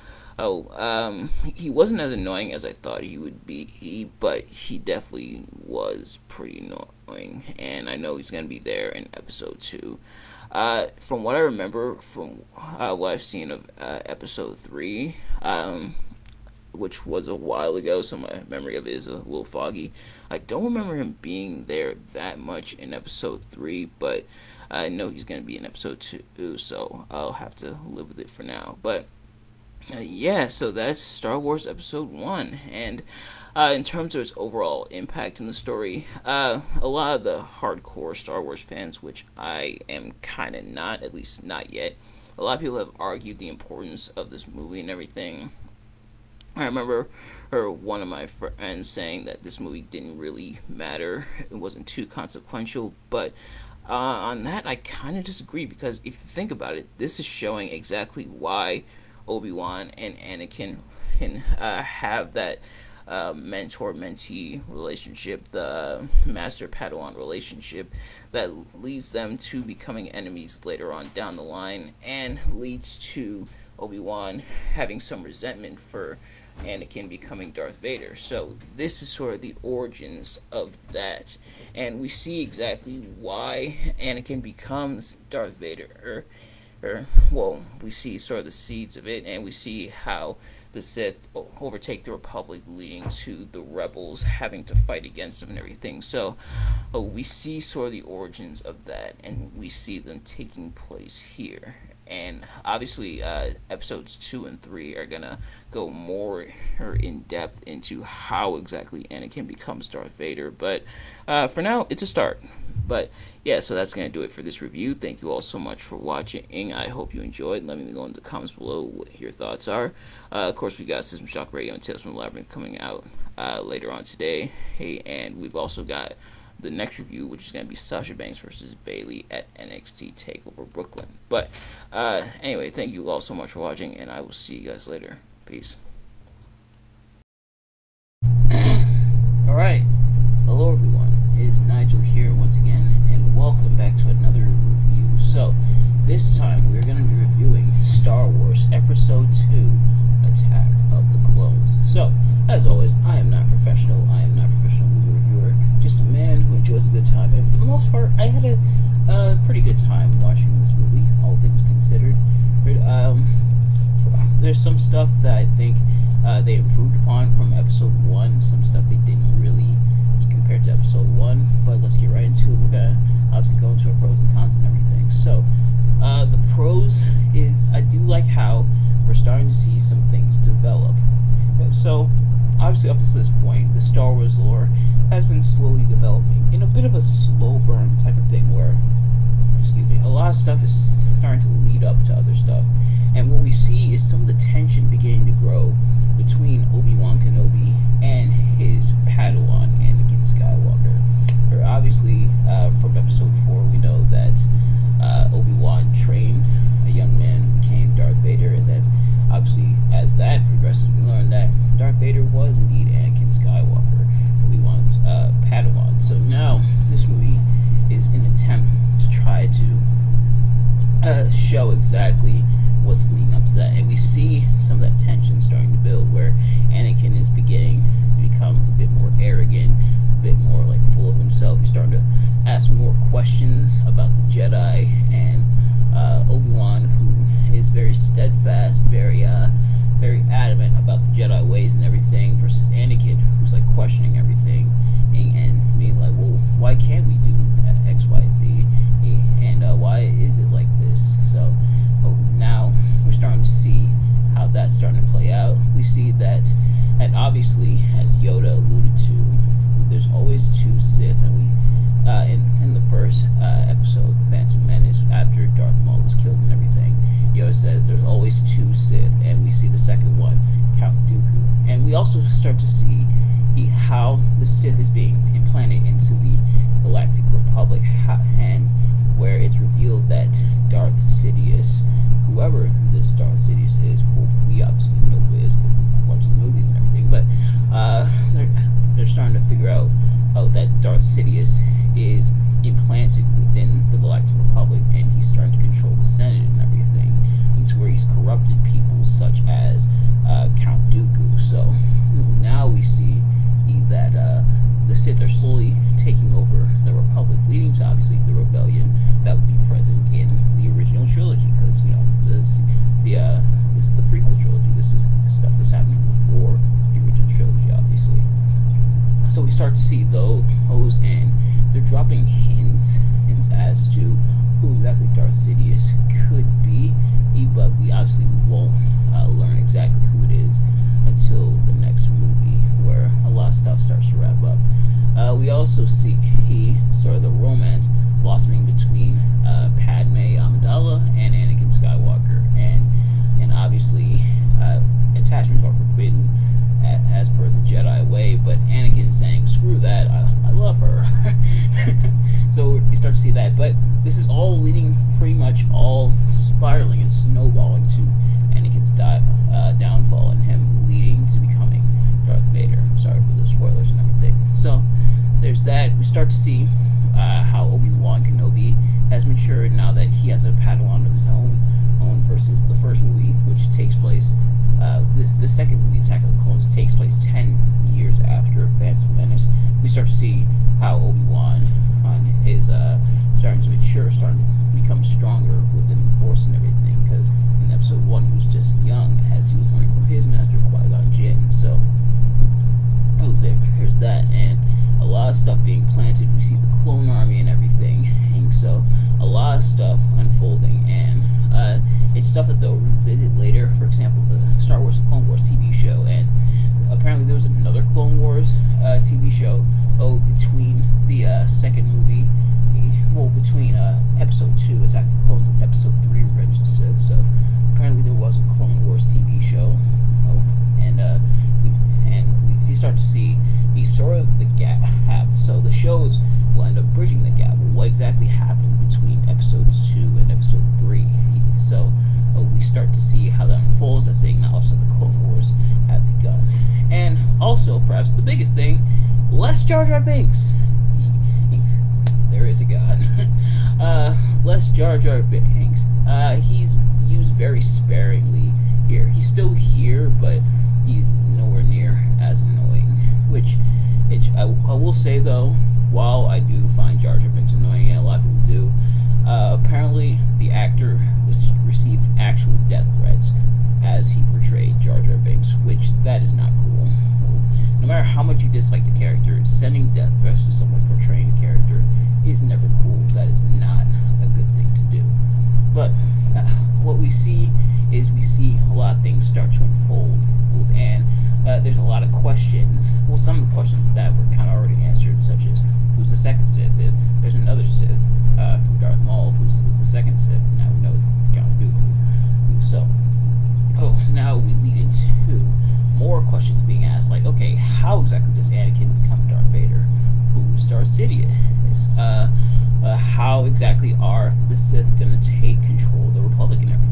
he wasn't as annoying as I thought he would be, but he definitely was pretty annoying, and I know he's going to be there in episode 2. From what I remember, from what I've seen of episode 3, which was a while ago, so my memory of it is a little foggy. I don't remember him being there that much in episode 3, but I know he's going to be in episode 2, so I'll have to live with it for now. But yeah, so that's Star Wars Episode 1, and in terms of its overall impact in the story, a lot of the hardcore Star Wars fans, which I am kind of not, at least not yet, a lot of people have argued the importance of this movie and everything. I remember one of my friends saying that this movie didn't really matter, it wasn't too consequential, but on that I kind of disagree, because if you think about it, this is showing exactly why Obi-Wan and Anakin can have that mentor-mentee relationship, the master-Padawan relationship, that leads them to becoming enemies later on down the line, and leads to Obi-Wan having some resentment for Anakin becoming Darth Vader. So this is sort of the origins of that, and we see exactly why Anakin becomes Darth Vader, well, we see sort of the seeds of it, and we see how the Sith overtake the Republic, leading to the rebels having to fight against them and everything. So we see sort of the origins of that, and we see them taking place here. And obviously episodes 2 and 3 are gonna go more in depth into how exactly Anakin becomes Darth Vader, but for now it's a start. But yeah, so that's gonna do it for this review. Thank you all so much for watching. I hope you enjoyed. Let me know in the comments below what your thoughts are. Of course, we got System Shock Radio and Tales from the Labyrinth coming out later on today. Hey, and we've also got the next review, which is going to be Sasha Banks versus Bayley at NXT TakeOver Brooklyn. But anyway, thank you all so much for watching, and I will see you guys later. Peace. Alright, hello everyone, it is Nigel here once again, and welcome back to another review. So, this time we're going to be reviewing Star Wars Episode 2, Attack of the Clones. So, as always, I am not professional, movie reviewer, just a man good time, and for the most part, I had a pretty good time watching this movie, all things considered. But, there's some stuff that I think they improved upon from episode 1, some stuff they didn't really compared to episode 1, but let's get right into it. We're gonna obviously go into our pros and cons and everything. So, the pros is I do like how we're starting to see some things develop. So, obviously up to this point, the Star Wars lore has been slowly developing in a bit of a slow burn type of thing where, a lot of stuff is starting to lead up to other stuff. And what we see is some of the tension beginning to grow between Obi-Wan Kenobi and his Padawan, Anakin Skywalker. Or obviously, from episode 4, we know that Obi-Wan trained a young man who became Darth Vader, and then obviously as that progresses, we learn that Darth Vader was indeed Anakin Skywalker, Obi-Wan's Padawan. So now, this movie is an attempt to try to show exactly what's leading up to that, and we see some of that tension starting to build where Anakin is beginning to become a bit more arrogant, a bit more like full of himself. He's starting to ask more questions about the Jedi, and Obi-Wan, who is very steadfast, very adamant about the Jedi ways and everything, versus Anakin, who's like questioning everything and being like, well, why can't we do X, Y, Z, and why is it like this? So now we're starting to see how that's starting to play out. We see that, and obviously, as Yoda alluded to, there's always two Sith, and we in the first episode, The Phantom Menace, after Darth Maul was killed and everything, Yoda says there's always two Sith, and we see the second one, Count Dooku. And we also start to see how the Sith is being implanted into the Galactic Republic, and where it's revealed that Darth Sidious, whoever this Darth Sidious is, who we obviously know who it is because we watch the movies and everything, but they're starting to figure out that Darth Sidious is implanted within the Galactic Republic, and he's starting to control the Senate and everything, into where he's corrupted people such as Count Dooku. So now we see that the Sith are slowly taking over the Republic, leading to obviously the rebellion that would be present in the original trilogy, because this is the prequel trilogy. This is stuff that's happening before the original trilogy, obviously. So we start to see those, and they're dropping hints as to who exactly Darth Sidious could be, but we obviously won't learn exactly who it is until the next movie, where a lot of stuff starts to wrap up. We also see sort of the romance blossoming between Padme Amidala and Anakin Skywalker, and obviously attachments are forbidden as per the Jedi way, but Anakin saying, screw that, I love her. So we start to see that, but this is all leading, pretty much all spiraling and snowballing to Anakin's downfall, and him leading to becoming Darth Vader. I'm sorry for the spoilers and everything. So there's that. We start to see how Obi-Wan Kenobi has matured now that he has a Padawan of his own versus the first movie, which takes place, the second movie, Attack of the Clones, takes place 10 years after Phantom Menace. We start to see how Obi-Wan is starting to mature, starting to become stronger within the Force and everything, because in episode 1 he was just young as he was learning from his master, Qui-Gon Jinn. So there's that, and a lot of stuff being planted. We see the clone army and everything, and so a lot of stuff unfolding, and it's stuff that they'll revisit later. For example, the Star Wars Clone Wars TV show, and apparently there was another Clone Wars TV show between the second movie, between episode 2, Attack of the Clones, and episode 3, Revenge of the Sith. So apparently there was a Clone Wars TV show, and we start to see sort of the gap. So the shows will end up bridging the gap. What exactly happened between episodes 2 and episode 3? So we start to see how that unfolds as they acknowledge that the Clone Wars have begun. And also, perhaps the biggest thing, less Jar Jar Binks. There is a God. Less Jar Jar Binks. He's used very sparingly here. He's still here, but he's nowhere near as annoying. Which I will say, though, while I do find Jar Jar Binks annoying, and a lot of people do, apparently the actor received actual death threats as he portrayed Jar Jar Binks, which that is not cool. No matter how much you dislike the character, sending death threats to someone portraying the character is never cool. That is not a good thing to do. But what we see is a lot of things start to unfold, and there's a lot of questions. Well, some of the questions that were kind of already answered, such as who's the second Sith? There's another Sith from Darth Maul who's the second Sith. Now we know it's Count Dooku. So, now we lead into more questions being asked, like, okay, how exactly does Anakin become Darth Vader? Who's Darth Sidious? How exactly are the Sith going to take control of the Republic and everything?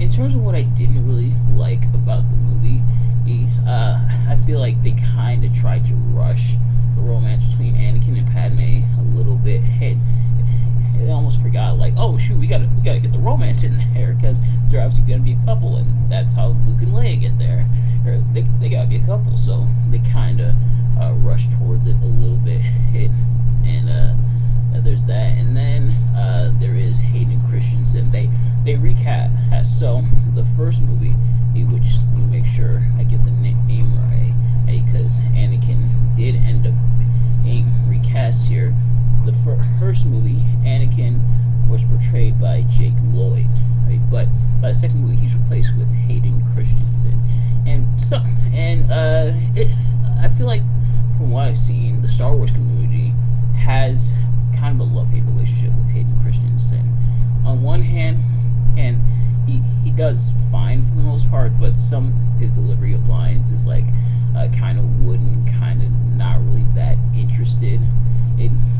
In terms of what I didn't really like about the movie, I feel like they kind of tried to rush the romance between Anakin and Padme a little bit. They almost forgot, like, oh shoot, we gotta get the romance in there, because they're obviously gonna be a couple, and that's how Luke and Leia get there. Or they gotta be a couple, so they kind of rushed towards it a little bit. There's that, and then there is Hayden Christensen. They recast. So the first movie, which let me make sure I get the name right, because Anakin did end up being recast here. The first movie, Anakin was portrayed by Jake Lloyd, right? But by the second movie, he's replaced with Hayden Christensen, I feel like, from what I've seen, the Star Wars community has kind of a love-hate relationship with Hayden Christensen. On one hand, and he does fine for the most part, but his delivery of lines is like kind of wooden, kind of not really that interested.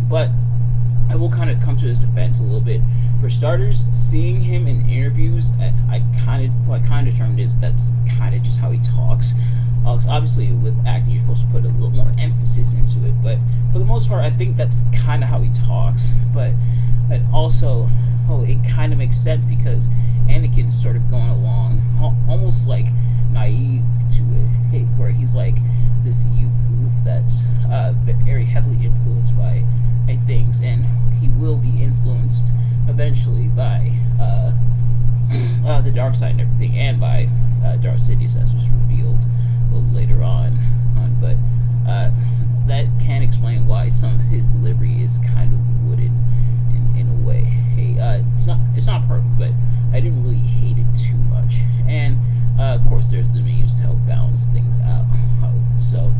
But I will kind of come to his defense a little bit. For starters, seeing him in interviews, I kind of determined is that's kind of just how he talks. Obviously, with acting, you're supposed to put a little more emphasis into it, but for the most part, I think that's kind of how he talks. But also, it kind of makes sense because Anakin's sort of going along, almost like naive to it, where he's like this youth that's very heavily influenced by things, and he will be influenced eventually by the dark side and everything, and by Darth Sidious, as was revealed later on. But that can explain why some of his delivery is kind of wooden in a way. It's not perfect, but I didn't really hate it too much. And of course, there's the memes to help balance things out. So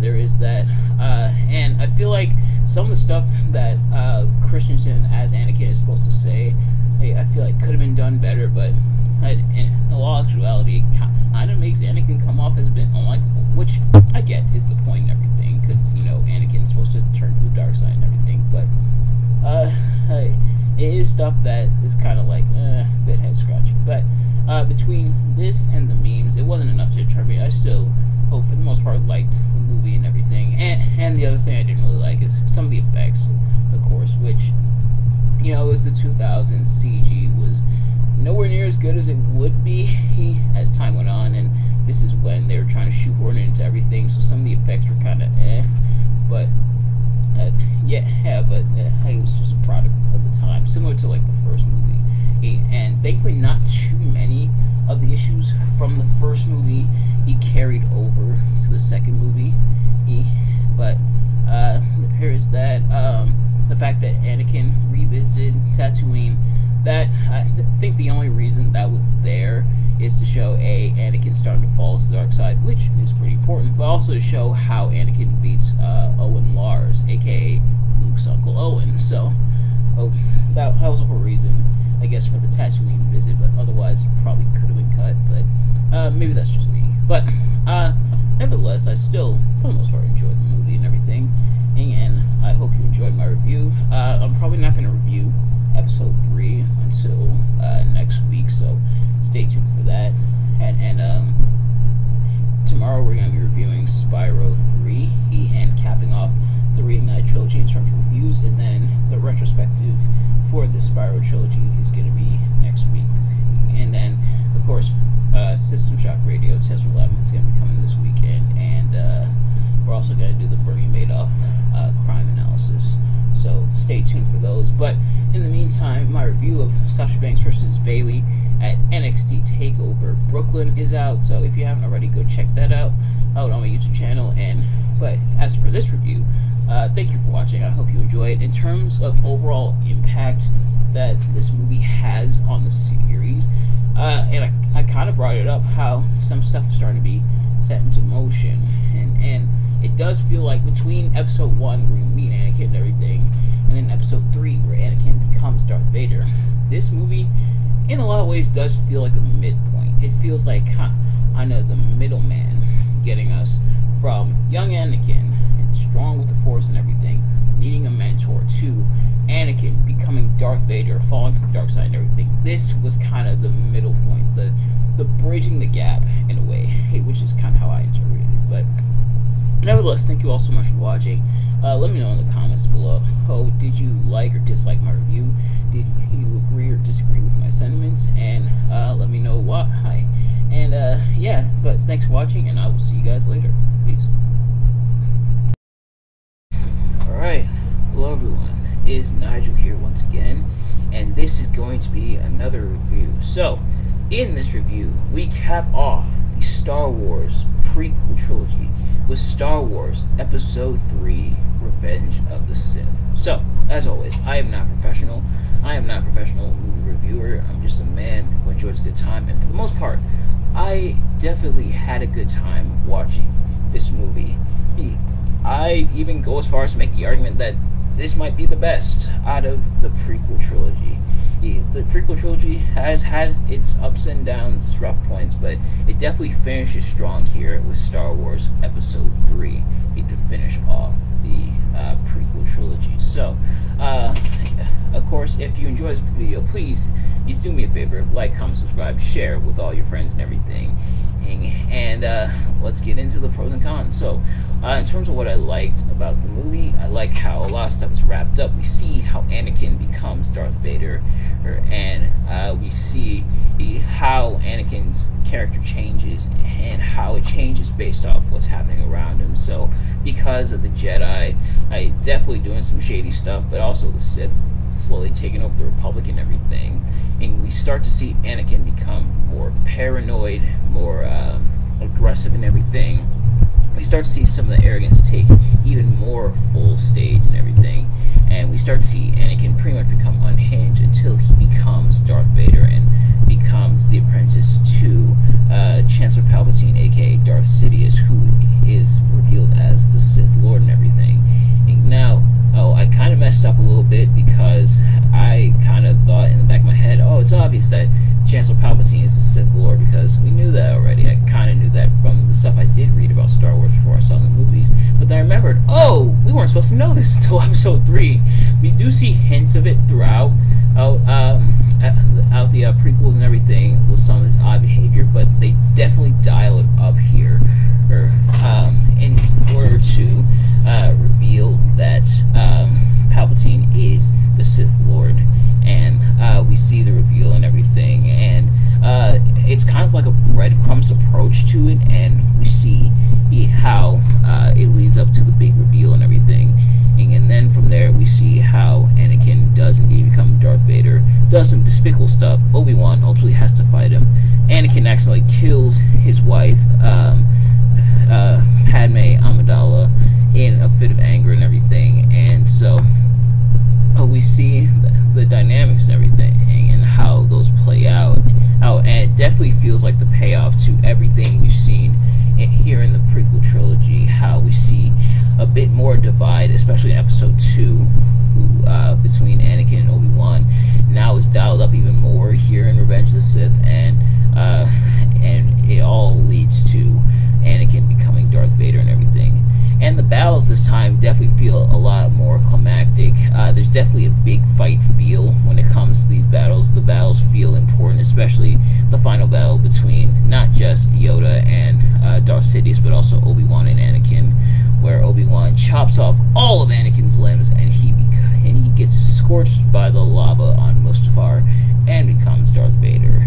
there is that. And I feel like some of the stuff that Christensen as Anakin is supposed to say, I feel like could have been done better, but in all actuality, it kind of makes Anakin come off as a bit unlikable, which I get is the point and everything, because, Anakin's supposed to turn to the dark side and everything, but it is stuff that is kind of like a bit head-scratching. But between this and the memes, it wasn't enough to deter me. I still, for the most part, liked the movie and everything. And the other thing I didn't really like is some of the effects, of course, which, it was the 2000s. CG was nowhere near as good as it would be as time went on, and this is when they were trying to shoehorn it into everything, so some of the effects were kind of but it was just a product of the time, similar to like the first movie. And thankfully not too many of the issues from the first movie he carried over to the second movie. But here is that the fact that Anakin revisited Tatooine, that I think the only reason that was there is to show Anakin starting to fall to the dark side, which is pretty important, but also to show how Anakin beats Owen Lars, aka Luke's Uncle Owen. So that was the whole reason, I guess, for the Tatooine visit, but otherwise it probably could have been cut, but maybe that's just me. But nevertheless, I still, for the most part, enjoyed the movie and everything, and I hope you enjoyed my review. I'm probably not going to review episode 3 until next week, so stay tuned for that. And tomorrow we're going to be reviewing Spyro 3 and capping off the Reignite trilogy in terms of reviews, and then the rest retrospective for the Spiral trilogy is going to be next week. And then, of course, System Shock Radio Test 11 is going to be coming this weekend, and we're also going to do the Bernie Madoff crime analysis. So stay tuned for those. But in the meantime, my review of Sasha Banks versus Bayley at NXT TakeOver Brooklyn is out. So if you haven't already, go check that out on my YouTube channel. But as for this review, thank you for watching. I hope you enjoy it. In terms of overall impact that this movie has on the series, and I kind of brought it up, how some stuff is starting to be set into motion, and it does feel like between episode 1 where you meet Anakin and everything, and then episode 3 where Anakin becomes Darth Vader, this movie in a lot of ways does feel like a midpoint. It feels like kind of the middleman, getting us from young Anakin and strong with the Force and everything, needing a mentor, to Anakin becoming Darth Vader, falling to the dark side and everything. This was kind of the middle point, the bridging the gap in a way, which is kind of how I interpreted it. But nevertheless, thank you all so much for watching. Let me know in the comments below. Did you like or dislike my review? Did you agree or disagree with my sentiments? And let me know why. And yeah, but thanks for watching, and I will see you guys later. Peace. Alright, hello everyone. It is Nigel here once again, and this is going to be another review. So, in this review, we cap off the Star Wars prequel trilogy with Star Wars Episode 3, Revenge of the Sith. So, as always, I am not professional. I am not a professional movie reviewer. I'm just a man who enjoys a good time, and for the most part, I definitely had a good time watching this movie. I even go as far as to make the argument that this might be the best out of the prequel trilogy. The prequel trilogy has had its ups and downs, its rough points, but it definitely finishes strong here with Star Wars Episode 3 to finish off the prequel trilogy. So, of course, if you enjoy this video, please do me a favor, like, comment, subscribe, share with all your friends and everything. And let's get into the pros and cons. So, in terms of what I liked about the movie, I liked how a lot of stuff is wrapped up. We see how Anakin becomes Darth Vader, and we see how Anakin's character changes and how it changes based off what's happening around him. So, because of the Jedi, definitely doing some shady stuff, but also the Sith slowly taking over the Republic and everything, and we start to see Anakin become more paranoid, more aggressive and everything. We start to see some of the arrogance take even more full stage and everything, and we start to see Anakin pretty much become unhinged until he becomes Darth Vader and becomes the apprentice to Chancellor Palpatine, aka Darth Sidious, who is revealed as the Sith Lord and everything. And now, I kind of messed up a little bit because I kind of thought in the back of my head, it's obvious that Chancellor Palpatine is the Sith Lord, because we knew that already. I kind of knew that from the stuff I did read about Star Wars before I saw the movies. But then I remembered, we weren't supposed to know this until Episode 3. We do see hints of it throughout the prequels and everything with some of his odd behavior, but they definitely dial it up here in order to reveal that Palpatine is the Sith Lord, and we see the reveal and everything, and it's kind of like a breadcrumbs approach to it, and we see how it leads up to the big reveal and everything, and then from there we see how Anakin does indeed become Darth Vader, does some despicable stuff. Obi-Wan ultimately has to fight him. Anakin accidentally kills his wife, Padme Amidala, in a fit of anger and everything, and so we see the dynamics and everything and how those play out. And it definitely feels like the payoff to everything we've seen here in the prequel trilogy, how we see a bit more divide, especially in Episode 2, between Anakin and Obi-Wan. Now it's dialed up even more here in Revenge of the Sith, and it all leads to Anakin becoming Darth Vader and everything. And the battles this time definitely feel a lot more climactic. There's definitely a big fight feel when it comes to these battles. The battles feel important, especially the final battle between not just Yoda and Darth Sidious, but also Obi-Wan and Anakin, where Obi-Wan chops off all of Anakin's limbs, and he gets scorched by the lava on Mustafar and becomes Darth Vader.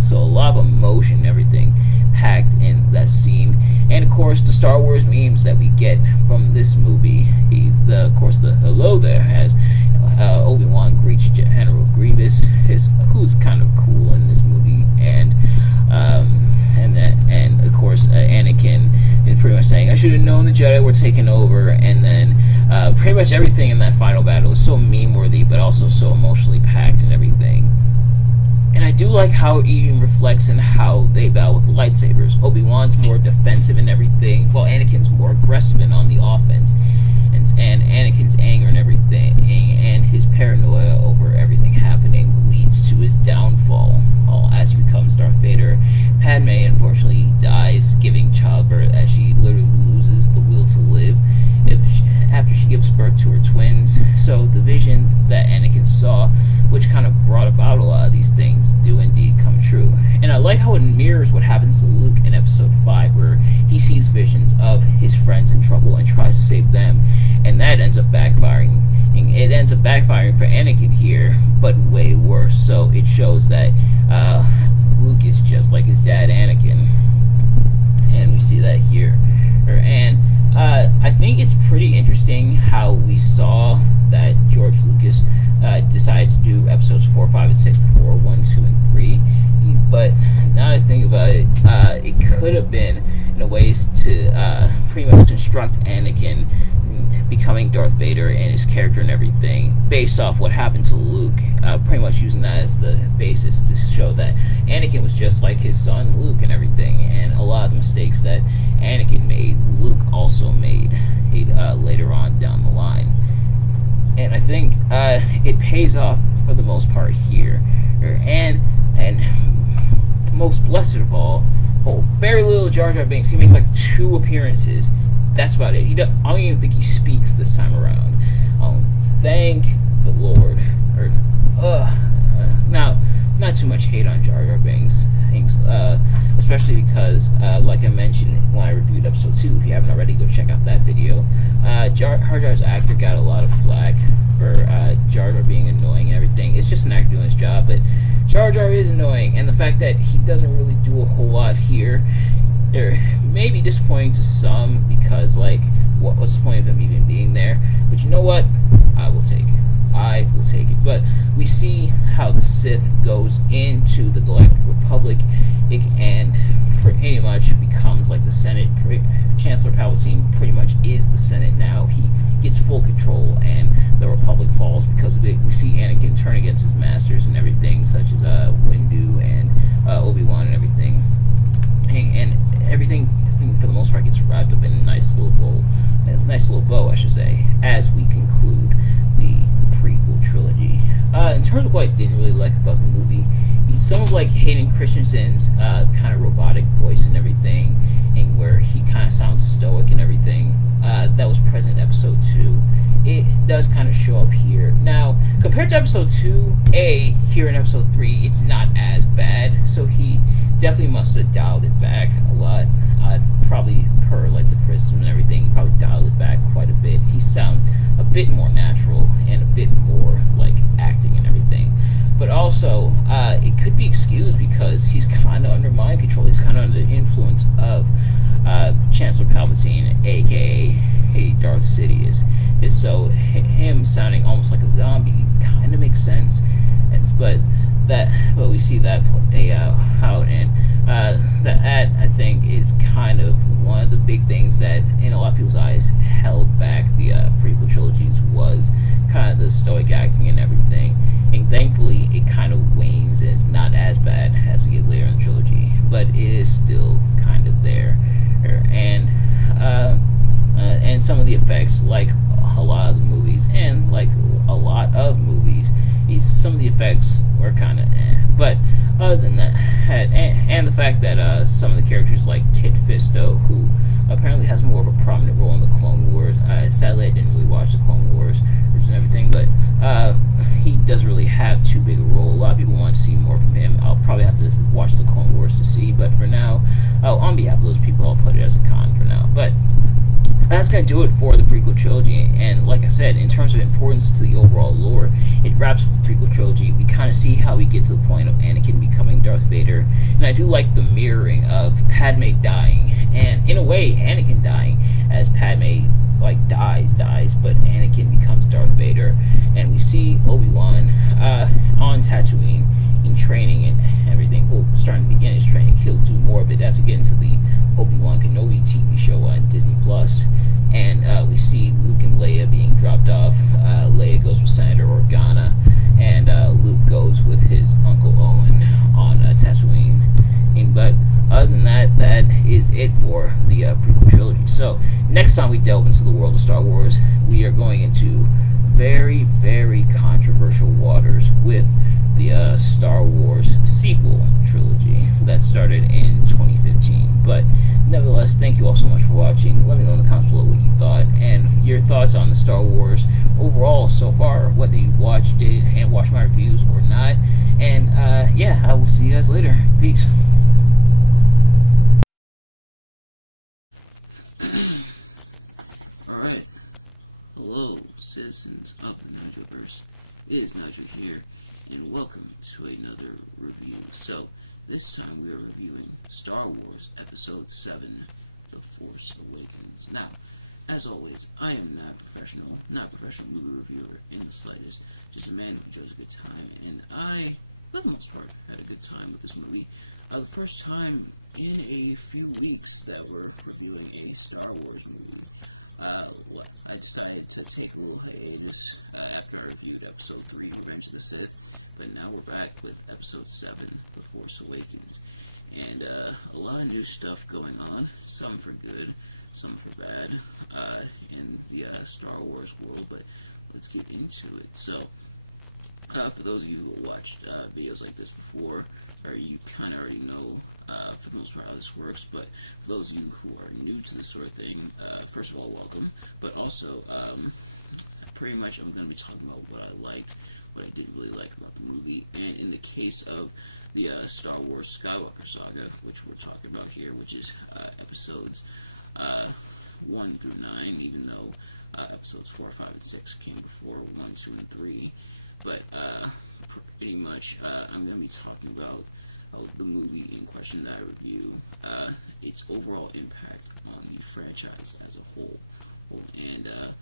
So a lot of emotion and everything packed in that scene. And of course the Star Wars memes that we get from this movie. Of course the hello there as Obi-Wan greets General Grievous, who's kind of cool in this movie, and of course Anakin is pretty much saying, I should have known the Jedi were taking over, and then pretty much everything in that final battle is so meme-worthy, but also so emotionally packed and everything. And I do like how it even reflects in how they battle with the lightsabers. Obi-Wan's more defensive and everything, while Anakin's more aggressive and on the offense. And Anakin's anger and everything, and his paranoia over everything happening leads to his downfall as he becomes Darth Vader. Padme unfortunately dies giving childbirth as she literally loses the will to live after she gives birth to her twins. So the visions that Anakin saw, which kind of brought about a lot of these things, do indeed come true. And I like how it mirrors what happens to Luke in Episode 5, where he sees visions of his friends in trouble and tries to save them, and that ends up backfiring. It ends up backfiring for Anakin here, but way worse. So it shows that Luke is just like his dad, Anakin, and we see that here. And I think it's pretty interesting how we saw that George Lucas decided to do episodes 4, 5, and 6 before 1, 2, and 3. But now that I think about it, it could have been in a ways to pretty much construct Anakin becoming Darth Vader and his character and everything based off what happened to Luke, pretty much using that as the basis to show that Anakin was just like his son Luke and everything, and a lot of the mistakes that Anakin made, Luke also made later on down the line. And I think it pays off for the most part here. And most blessed of all, very little Jar Jar Binks. He makes like 2 appearances. That's about it. I don't even think he speaks this time around. Thank the Lord. Now, not too much hate on Jar Jar Binks, especially because, like I mentioned when I reviewed episode 2, if you haven't already, go check out that video. Jar Jar's actor got a lot of flack for Jar Jar being annoying and everything. It's just an actor doing his job, but Jar Jar is annoying, and the fact that he doesn't really do a whole lot here, may be disappointing to some, because like, what's the point of him even being there? But you know what? I will take it. I will take it. But we see how the Sith goes into the Galactic Republic and pretty much becomes like the Senate. Chancellor Palpatine pretty much is the Senate now. He gets full control, and the Republic falls because of it. We see Anakin turn against his masters and everything, such as Windu and Obi-Wan and everything. And everything, for the most part, gets wrapped up in a nice little bow, I should say, as we conclude the prequel trilogy. In terms of what I didn't really like about the movie, he's some of like Hayden Christensen's kind of robotic voice and everything, and where he kind of sounds stoic and everything. That was present in episode 2. It does kind of show up here. Now, compared to episode 2A, here in episode 3, it's not as bad, so he definitely must have dialed it back a lot. Probably per like the criticism and everything, probably dialed it back quite a bit. He sounds a bit more natural and a bit more like acting and everything. But also, it could be excused because he's kind of under mind control. He's kind of under the influence of Chancellor Palpatine, aka Darth Sidious. So him sounding almost like a zombie kind of makes sense. But we see that play out, and that I think is kind of one of the big things that, in a lot of people's eyes, held back the prequel trilogies, was kind of the stoic acting and everything. And thankfully, it kind of wanes and it's not as bad as we get later in the trilogy, but it is still kind of there. And some of the effects, like a lot of the movies, and like a lot of movies, some of the effects were kind of but other than that, and the fact that some of the characters like Kit Fisto, who apparently has more of a prominent role in the Clone Wars, sadly I didn't really watch the Clone Wars and everything, but he doesn't really have too big a role. A lot of people want to see more from him. I'll probably have to watch the Clone Wars to see, but for now, on behalf of those people, I'll put it as a con for now. But that's going to do it for the prequel trilogy. And like I said, in terms of importance to the overall lore, it wraps up the prequel trilogy. We kind of see how we get to the point of Anakin becoming Darth Vader. And I do like the mirroring of Padme dying, and in a way, Anakin dying, as Padme dies, but Anakin becomes Darth Vader. And we see Obi-Wan on Tatooine in training and everything. Well, starting to begin his training. He'll do more of it as we get into the Obi-Wan Kenobi TV show on Disney Plus. And we see Luke and Leia being dropped off. Leia goes with Senator Organa, and Luke goes with his Uncle Owen on Tatooine. But other than that, that is it for the prequel trilogy. So next time we delve into the world of Star Wars, we are going into very, very controversial waters with the Star Wars sequel trilogy that started in 2015. But nevertheless, thank you all so much for watching. Let me know in the comments below what you thought and your thoughts on the Star Wars overall so far, whether you watched it and watched my reviews or not. And yeah, I will see you guys later. Peace. Alright, hello citizens of the Nigelverse, it is Nigel here, and welcome to another review. So, this time we are reviewing Star Wars Episode 7, The Force Awakens. Now, as always, I am not a professional movie reviewer in the slightest, just a man who enjoys a good time, and I, for the most part, had a good time with this movie. The first time in a few weeks that we're reviewing a Star Wars movie. I decided to take a little hiatus after I reviewed Episode 3, Revenge of the Sith, but now we're back with Episode 7, The Force Awakens. And a lot of new stuff going on, some for good, some for bad, in the Star Wars world, but let's get into it. So, for those of you who watched videos like this before, or you kind of already know for the most part how this works, but for those of you who are new to this sort of thing, first of all, welcome, but also pretty much I'm going to be talking about what I liked, what I didn't really like about the movie, and in the case of the Star Wars Skywalker Saga, which we're talking about here, which is episodes 1 through 9, even though episodes 4, 5, and 6 came before 1, 2, and 3, but pretty much I'm going to be talking about the movie in question that I review, its overall impact on the franchise as a whole, and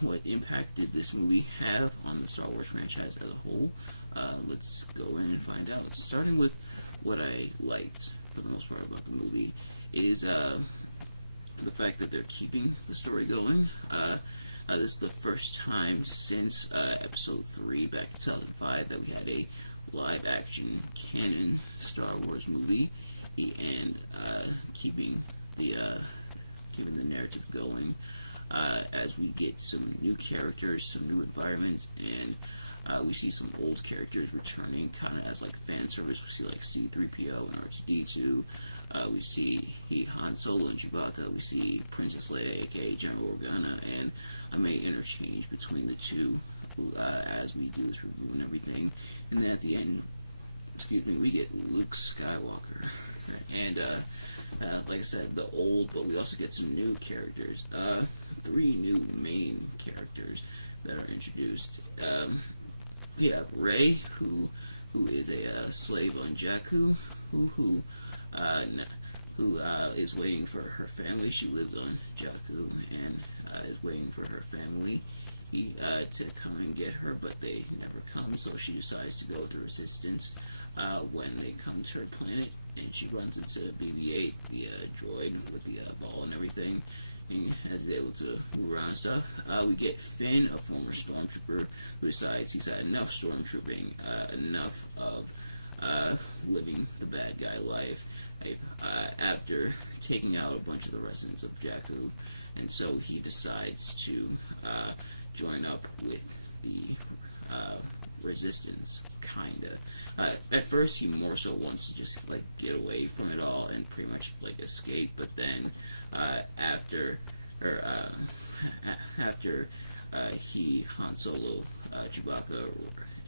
what impact did this movie have on the Star Wars franchise as a whole. Let's go in and find out. Starting with what I liked for the most part about the movie is the fact that they're keeping the story going. This is the first time since Episode 3 back in 2005 that we had a live-action canon Star Wars movie, and keeping the narrative going as we get some new characters, some new environments, and we see some old characters returning, kind of as like fan service. We see like C-3PO and R2-D2. We see Han Solo and Chewbacca. We see Princess Leia, aka General Organa, and I may interchange between the two as we do this review and everything. And then at the end, we get Luke Skywalker, right? And like I said, the old, but we also get some new characters. 3 new main characters that are introduced. We have Rey, who is a slave on Jakku, who is waiting for her family. She lives on Jakku and is waiting for her family to come and get her, but they never come, so she decides to go with the Resistance when they come to her planet, and she runs into BB-8, the droid with the ball and everything, and is able to move around and stuff. We get Finn, a former stormtrooper, who decides he's had enough stormtrooping, enough of living the bad guy life, after taking out a bunch of the residents of Jakku, and so he decides to join up with the Resistance, kinda. At first, he more so wants to just like get away from it all and pretty much like escape, but then after Han Solo, Chewbacca,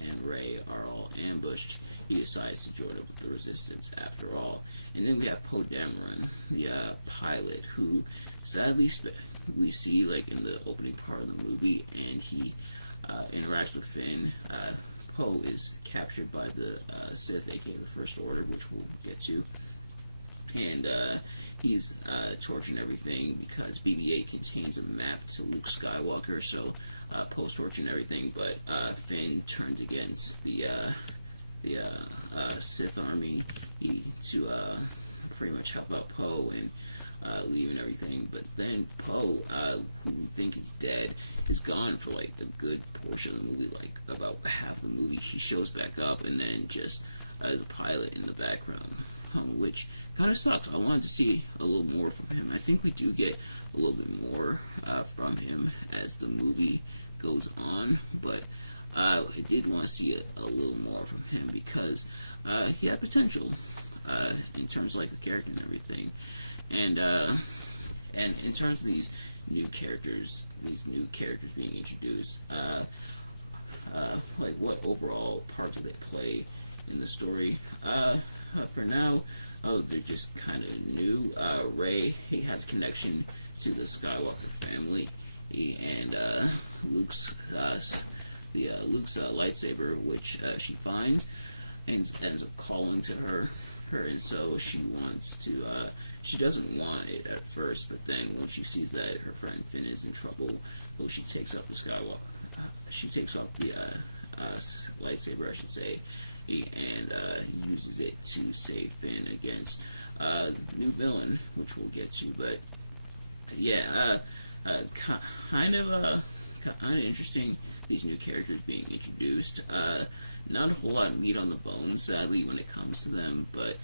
and Rey are all ambushed, he decides to join up with the Resistance after all. And then we have Poe Dameron, the pilot, who sadly we see like in the opening part of the movie, and he interacts with Finn. Poe is captured by the Sith, aka the First Order, which we'll get to. And he's torturing everything because BB-8 contains a map to Luke Skywalker, so Poe's torturing everything, but Finn turns against the Sith army to pretty much help out Poe and leave and everything. But then Poe, who we think is dead, is gone for like a good portion of the movie, like about half the movie. He shows back up and then just as a pilot in the background, which kind of sucks. I wanted to see a little more from him. I think we do get a little bit more from him as the movie goes on, but I did want to see a little more from him because he had potential in terms of like the character and everything. And in terms of these new characters being introduced, like what overall part do they play in the story? For now, they're just kind of new. Rey, he has a connection to the Skywalker family, and Luke's lightsaber, which she finds, and ends up calling to her, and so she wants to. She doesn't want it at first, but then when she sees that her friend Finn is in trouble, well, she takes up the Skywalker. She takes off the lightsaber, I should say, and uses it to save Finn against the new villain, which we'll get to. But yeah, kind of interesting, these new characters being introduced. Not a whole lot of meat on the bones, sadly, when it comes to them, but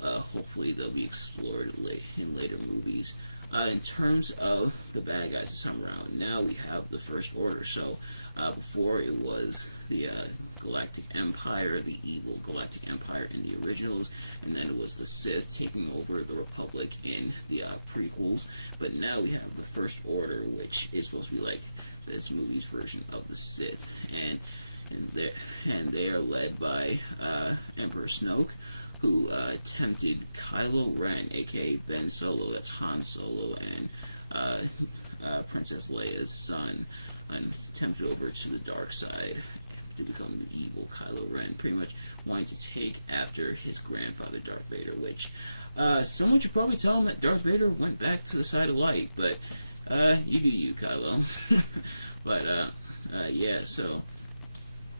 hopefully they'll be explored in later movies. In terms of the bad guys this time around, now we have the First Order. So before it was the Galactic Empire, the evil Galactic Empire in the originals, and then it was the Sith taking over the Republic in the prequels. But now we have the First Order, which is supposed to be like this movie's version of the Sith, and they are led by Emperor Snoke, who tempted Kylo Ren, aka Ben Solo, that's Han Solo, and Princess Leia's son, and tempted over to the dark side to become the evil Kylo Ren, pretty much wanting to take after his grandfather Darth Vader, which someone should probably tell him that Darth Vader went back to the side of light, but you do you, Kylo. But yeah, so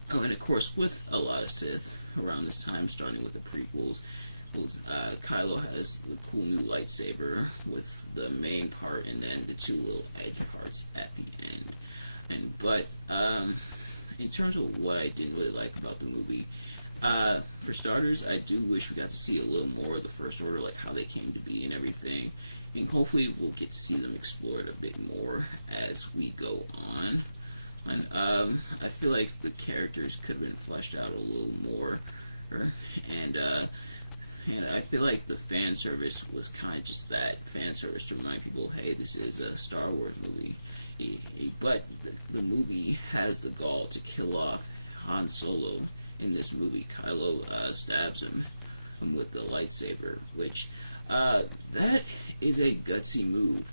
and of course with a lot of Sith around this time, starting with the prequels, Kylo has the cool new lightsaber with the main part and then the two little edge parts at the end. But in terms of what I didn't really like about the movie, for starters, I do wish we got to see a little more of the First Order, like how they came to be and everything, and hopefully we'll get to see them explored a bit more as we go on. And I feel like the characters could have been fleshed out a little more, and I feel like the fan service was kind of just that, fan service to remind people, hey, this is a Star Wars movie. But the movie has the gall to kill off Han Solo in this movie. Kylo stabs him with the lightsaber, which that is a gutsy move,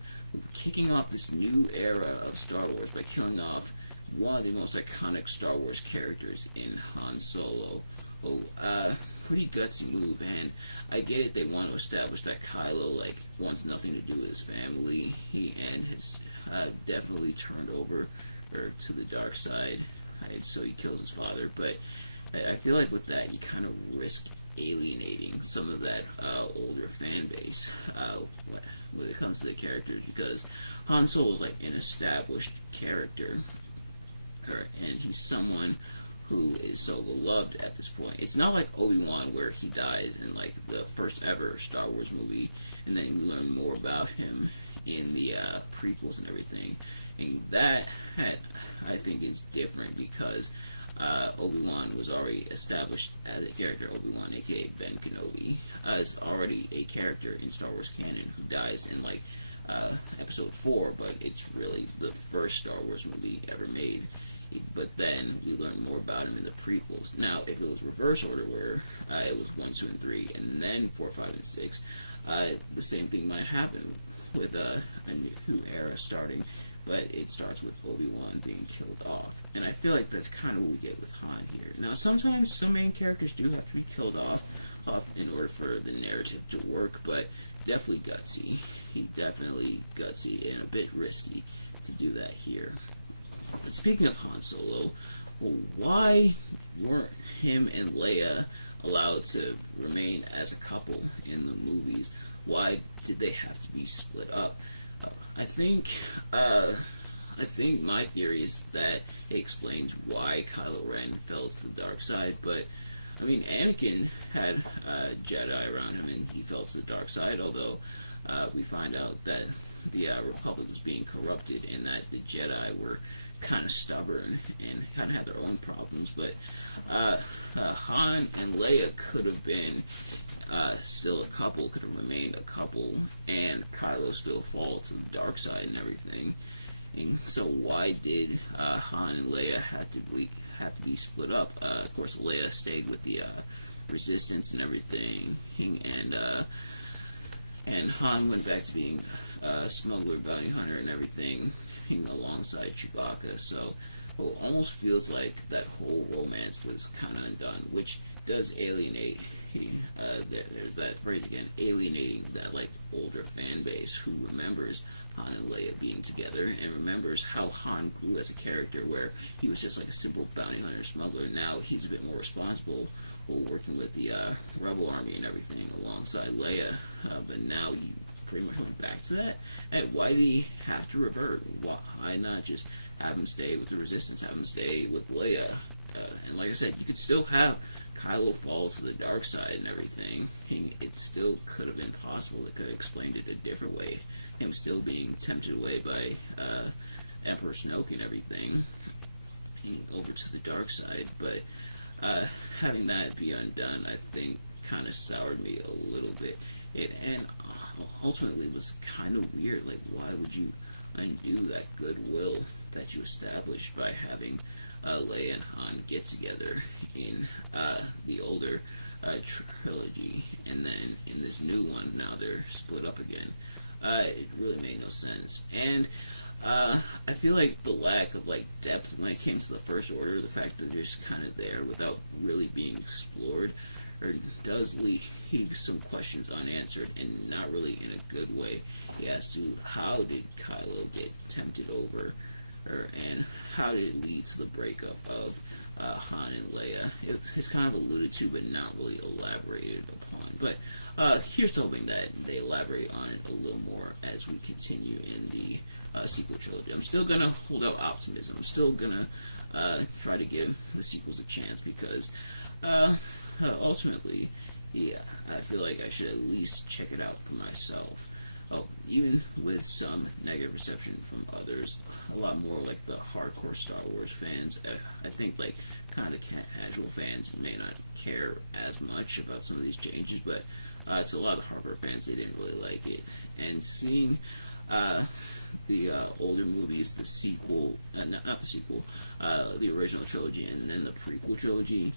kicking off this new era of Star Wars by killing off one of the most iconic Star Wars characters in Han Solo. Pretty gutsy move, and I get it, they want to establish that Kylo like wants nothing to do with his family, and has definitely turned over to the dark side, right? So he kills his father. But I feel like with that you kind of risk alienating some of that older fan base when it comes to the characters, because Han Solo is like an established character, and he's someone who is so beloved at this point. It's not like Obi-Wan, where he dies in like the first ever Star Wars movie, and then we learn more about him in the prequels and everything. And that, I think, is different because Obi-Wan was already established as a character. Obi-Wan, aka Ben Kenobi, is already a character in Star Wars canon who dies in like Episode 4, but it's really the first Star Wars movie ever made. but then we learn more about him in the prequels. Now, if it was reverse order, where it was 1, 2, and 3, and then 4, 5, and 6, the same thing might happen with a new era starting, but it starts with Obi-Wan being killed off. And I feel like that's kind of what we get with Han here. Now, sometimes some main characters do have to be killed off in order for the narrative to work, but definitely gutsy. He definitely gutsy and a bit risky to do that here. But speaking of Han Solo, well, why weren't him and Leia allowed to remain as a couple in the movies? Why did they have to be split up? I think my theory is that it explains why Kylo Ren fell to the dark side, but I mean, Anakin had Jedi around him and he fell to the dark side, although we find out that the Republic was being corrupted and that the Jedi were kind of stubborn and kind of had their own problems. But Han and Leia could have been still a couple, could have remained a couple, and Kylo still fall to the dark side and everything. And so why did Han and Leia have to be split up? Of course, Leia stayed with the Resistance and everything, and Han went back to being a smuggler, bounty hunter, and everything, alongside Chewbacca. So it almost feels like that whole romance was kind of undone, which does alienate. There's that phrase again, alienating that like older fan base who remembers Han and Leia being together and remembers how Han grew as a character, where he was just like a simple bounty hunter smuggler. Now he's a bit more responsible while working with the Rebel Army and everything alongside Leia, but now he pretty much went back to that. And why did he have to revert? Why not just have him stay with the Resistance, have him stay with Leia? And like I said, you could still have Kylo fall to the dark side and everything. It still could have been possible. They could have explained it a different way. Him still being tempted away by Emperor Snoke and everything, over to the dark side. But having that be undone, I think, kind of soured me a little bit. And ultimately was kind of weird. Like, why would you undo that goodwill that you established by having Leia and Han get together in the older trilogy, and then in this new one now they're split up again? It really made no sense. And I feel like the lack of like depth when it came to the First Order, the fact that they're just kind of there without really being explored, or does leave some questions unanswered, and not really in a good way. As to how did Kylo get tempted over, and how did it lead to the breakup of Han and Leia? It's kind of alluded to, but not really elaborated upon. But here's hoping that they elaborate on it a little more as we continue in the sequel trilogy. I'm still gonna hold out optimism. I'm still gonna try to give the sequels a chance, because ultimately, yeah, I feel like I should at least check it out for myself. Oh, even with some negative reception from others, a lot more like the hardcore Star Wars fans. I think like kind of casual fans may not care as much about some of these changes, but it's a lot of hardcore fans, they didn't really like it. And seeing the older movies, the sequel, not the sequel, the original trilogy, and then the prequel trilogy,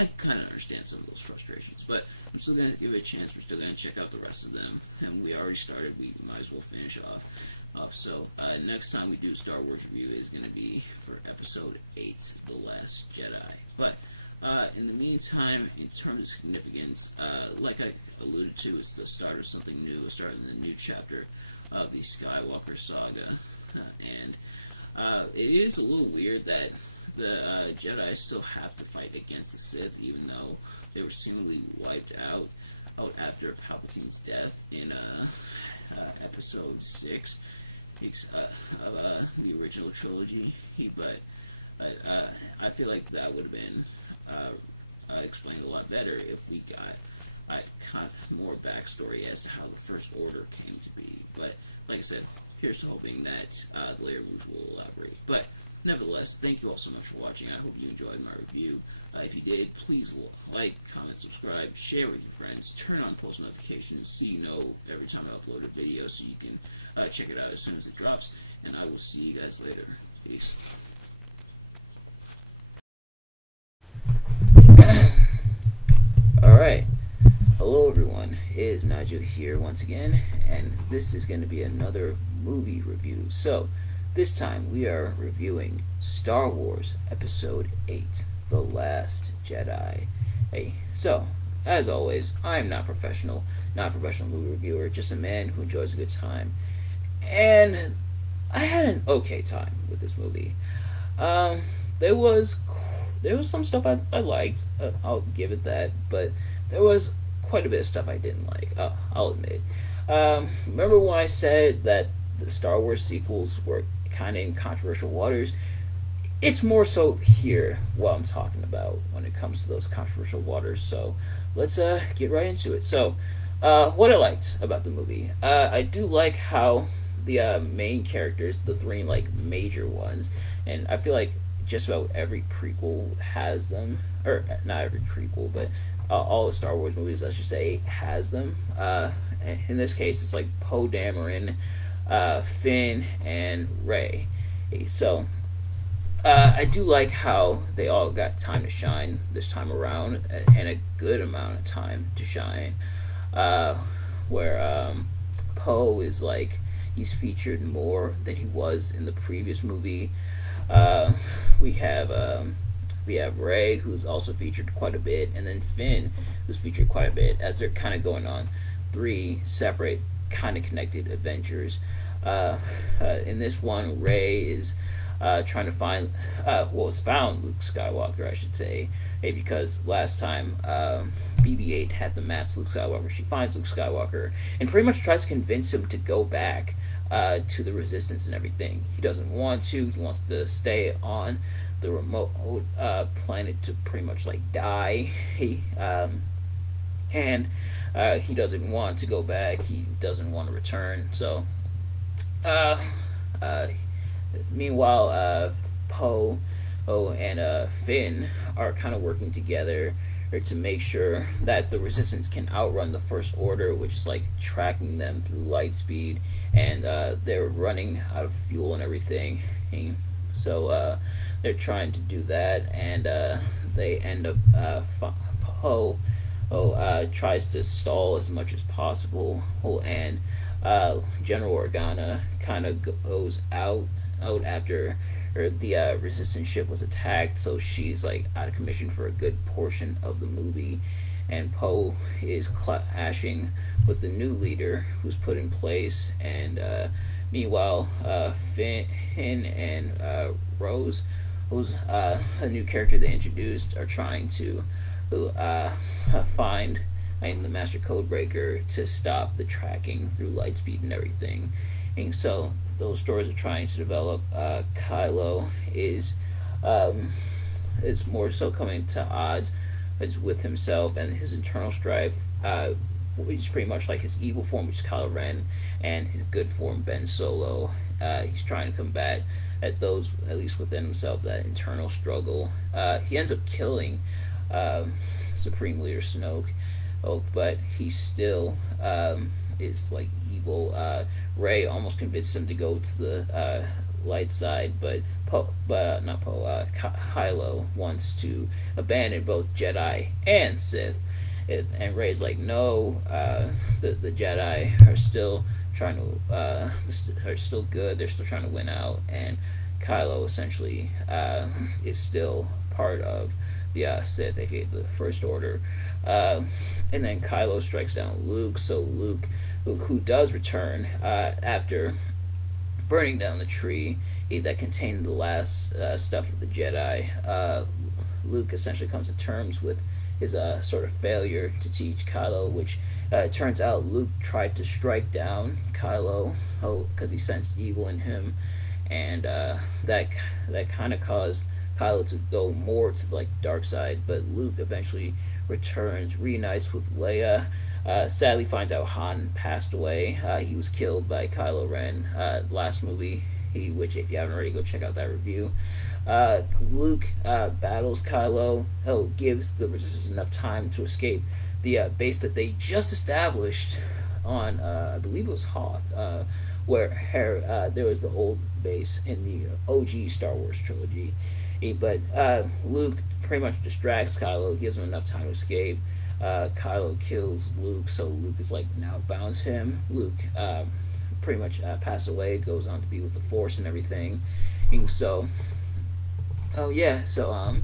I kind of understand some of those frustrations, but I'm still going to give it a chance. We're still going to check out the rest of them, and we already started. We might as well finish off. So next time we do Star Wars review is going to be for Episode 8, The Last Jedi. But in the meantime, in terms of significance, like I alluded to, it's the start of something new, a start in the new chapter of the Skywalker Saga, and it is a little weird that the Jedi still have to fight against the Sith, even though they were seemingly wiped out after Palpatine's death in Episode 6 of the original trilogy. But I feel like that would have been explained a lot better if we got kind of more backstory as to how the First Order came to be. But like I said, here's to hoping that the later movies will elaborate. But nevertheless, thank you all so much for watching. I hope you enjoyed my review. If you did, please like, comment, subscribe, share with your friends, turn on post notifications so you know every time I upload a video, so you can check it out as soon as it drops. And I will see you guys later. Peace. is Nigel here once again, and this is going to be another movie review. So, this time we are reviewing Star Wars Episode 8, The Last Jedi. Hey, so, as always, I'm not a professional movie reviewer, just a man who enjoys a good time. And I had an okay time with this movie. There was some stuff I liked, I'll give it that, but there was quite a bit of stuff I didn't like, I'll admit. Remember when I said that the Star Wars sequels were kind of in controversial waters? It's more so here what I'm talking about when it comes to those controversial waters, so let's get right into it. So, what I liked about the movie, I do like how the main characters, the three major ones, and I feel like just about every prequel has them, or not every prequel, but all the Star Wars movies, I should say, has them. In this case, it's like Poe Dameron, Finn, and Rey. So, I do like how they all got time to shine this time around, and a good amount of time to shine. Where Poe is he's featured more than he was in the previous movie. We have Rey, who's also featured quite a bit, and then Finn, who's featured quite a bit, as they're kind of going on three separate, kind of connected adventures. In this one, Rey is trying to find, has found Luke Skywalker, I should say, because last time BB-8 had the map to Luke Skywalker. She finds Luke Skywalker and pretty much tries to convince him to go back to the Resistance and everything. He doesn't want to. He wants to stay on the remote planet to pretty much die. And he doesn't want to go back. He doesn't want to return. So, meanwhile, Poe and Finn are kind of working together to make sure that the Resistance can outrun the First Order, which is tracking them through light speed, and they're running out of fuel and everything. So they're trying to do that, and they end up Poe tries to stall as much as possible, and General Organa kind of goes out after the Resistance ship was attacked, so she's out of commission for a good portion of the movie, and Poe is clashing with the new leader who's put in place, and meanwhile Finn and Rose, who's a new character they introduced, are trying to find the Master Codebreaker to stop the tracking through lightspeed and everything. And so those stories are trying to develop. Kylo is more so coming to odds with himself and his internal strife, which is pretty much his evil form, which is Kylo Ren, and his good form, Ben Solo. He's trying to combat at those, at least within himself, that internal struggle. He ends up killing Supreme Leader Snoke, but he still is evil. Rey almost convinced him to go to the light side, but Kylo wants to abandon both Jedi and Sith, and Rey's no, the Jedi are still trying to are still good. They're still trying to win out, and Kylo essentially is still part of the Sith, aka the First Order. And then Kylo strikes down Luke, so Luke, who does return after burning down the tree that contained the last stuff of the Jedi. Luke essentially comes to terms with his sort of failure to teach Kylo, which it turns out Luke tried to strike down Kylo because he sensed evil in him, and that kind of caused Kylo to go more to the dark side. But Luke eventually returns, reunites with Leia. Sadly finds out Han passed away. He was killed by Kylo Ren last movie, which if you haven't already, go check out that review. Luke battles Kylo, gives the Resistance enough time to escape the base that they just established on, I believe it was Hoth, where there was the old base in the OG Star Wars trilogy. But Luke pretty much distracts Kylo, gives him enough time to escape. Kylo kills Luke, so Luke is like now bound to him. Luke pretty much passed away, goes on to be with the Force and everything. And so, oh yeah, so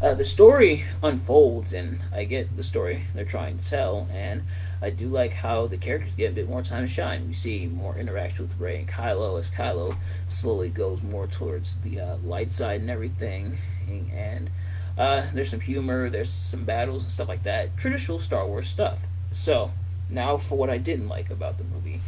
the story unfolds, and I get the story they're trying to tell, and I do like how the characters get a bit more time to shine. We see more interaction with Rey and Kylo as Kylo slowly goes more towards the light side and everything, and there's some humor, there's some battles and stuff like that, traditional Star Wars stuff. So now for what I didn't like about the movie.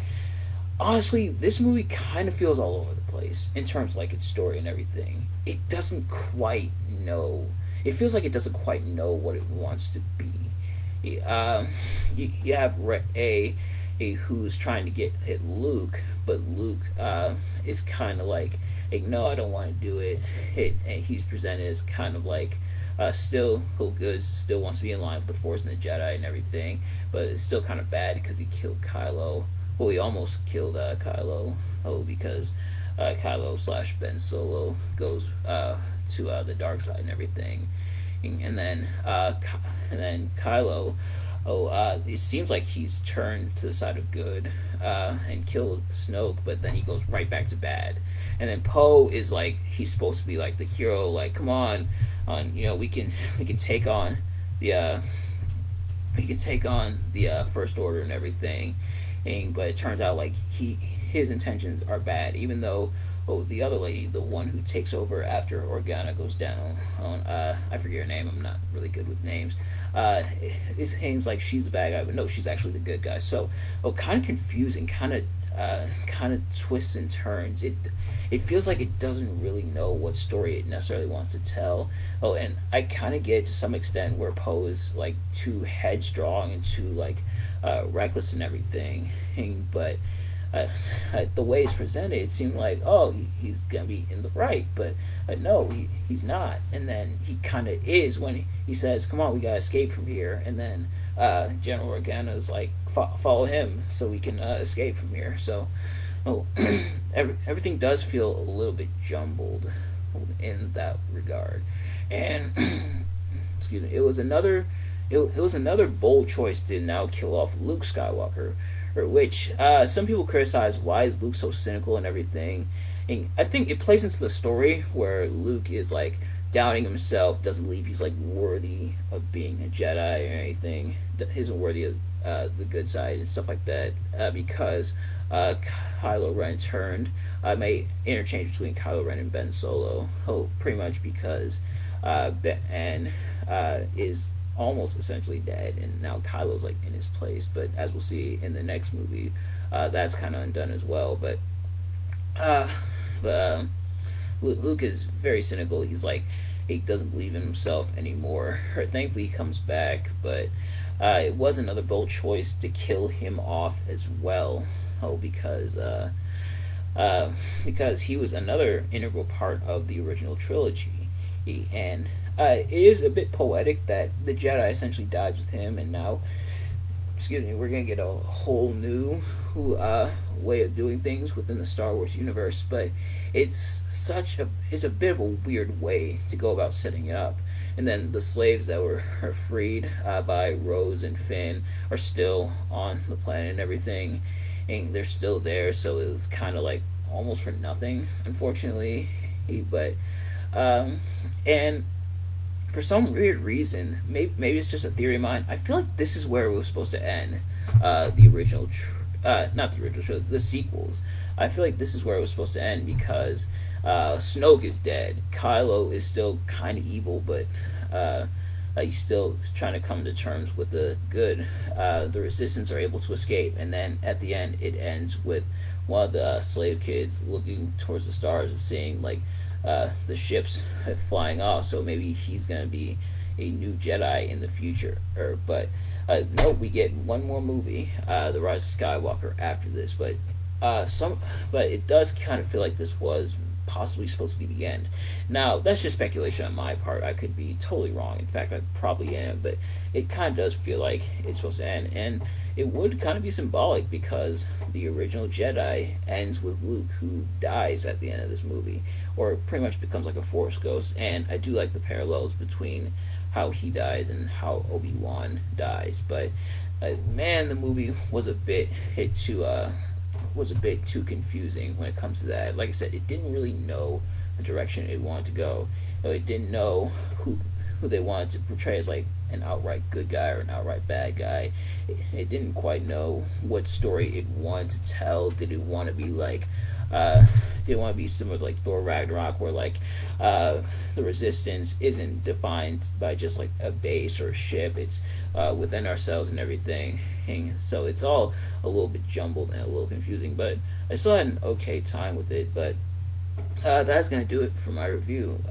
Honestly, this movie kind of feels all over the place in terms of like its story and everything. It doesn't quite know. It feels like it doesn't quite know what it wants to be. You have a who's trying to get at Luke, but Luke is kind of like, no, I don't want to do it. And he's presented as kind of like still good, still wants to be in line with the Force and the Jedi and everything, but it's still kind of bad because he killed Kylo. Well, he almost killed Kylo, because Kylo / Ben Solo goes to the dark side and everything, and then Kylo, it seems like he's turned to the side of good and killed Snoke, but then he goes right back to bad. And then Poe is like, he's supposed to be like the hero, like, come on, we can take on the First Order and everything. But it turns out like his intentions are bad, even though the other lady, the one who takes over after Organa goes down, I forget her name, I'm not really good with names, it seems like she's the bad guy, but no, she's actually the good guy. So kind of confusing, kind of twists and turns. It feels like it doesn't really know what story it necessarily wants to tell. And I kind of get to some extent where Poe is like too headstrong and too like reckless and everything. But the way it's presented, it seemed like, he's gonna be in the right, but no, he's not. And then he kind of is when he says, "Come on, we gotta escape from here." And then General Organa is like, "Follow him, so we can escape from here." So, everything does feel a little bit jumbled in that regard. And excuse me, it was another bold choice to now kill off Luke Skywalker, which some people criticize. Why is Luke so cynical and everything? And I think it plays into the story where Luke is like doubting himself, doesn't believe he's like worthy of being a Jedi or anything, isn't worthy of the good side and stuff like that, because Kylo Ren turned, made interchange between Kylo Ren and Ben Solo, pretty much because Ben is almost essentially dead, and now Kylo's like in his place. But as we'll see in the next movie, that's kind of undone as well. But Luke is very cynical. He's like, he doesn't believe in himself anymore. Thankfully, he comes back, but it was another bold choice to kill him off as well. Because he was another integral part of the original trilogy, and it is a bit poetic that the Jedi essentially dies with him, and now, we're gonna get a whole new way of doing things within the Star Wars universe. But it's a bit of a weird way to go about setting it up. And then the slaves that were freed by Rose and Finn are still on the planet and everything, and they're still there. So it was kind of like almost for nothing, unfortunately. But and for some weird reason, maybe it's just a theory of mine, I feel like this is where it was supposed to end. The original, not the original show, the sequels. I feel like this is where it was supposed to end because Snoke is dead. Kylo is still kind of evil, but he's still trying to come to terms with the good. The Resistance are able to escape, and then at the end, it ends with one of the slave kids looking towards the stars and seeing like the ships flying off. So maybe he's gonna be a new Jedi in the future. But no, we get one more movie, The Rise of Skywalker, after this. But it does kind of feel like this was possibly supposed to be the end. Now, that's just speculation on my part. I could be totally wrong. In fact, I probably am. But it kind of does feel like it's supposed to end. And it would kind of be symbolic because the original Jedi ends with Luke, who dies at the end of this movie, or pretty much becomes like a Force ghost. And I do like the parallels between how he dies and how Obi-Wan dies. But man, the movie was a bit too confusing when it comes to that. Like I said, it didn't really know the direction it wanted to go. It didn't know who they wanted to portray as like an outright good guy or an outright bad guy. It didn't quite know what story it wanted to tell. Did it want to be like did it want to be similar to like Thor Ragnarok, where like the resistance isn't defined by just like a base or a ship, it's within ourselves and everything. And so it's all a little bit jumbled and a little confusing, but I still had an okay time with it. But that's going to do it for my review.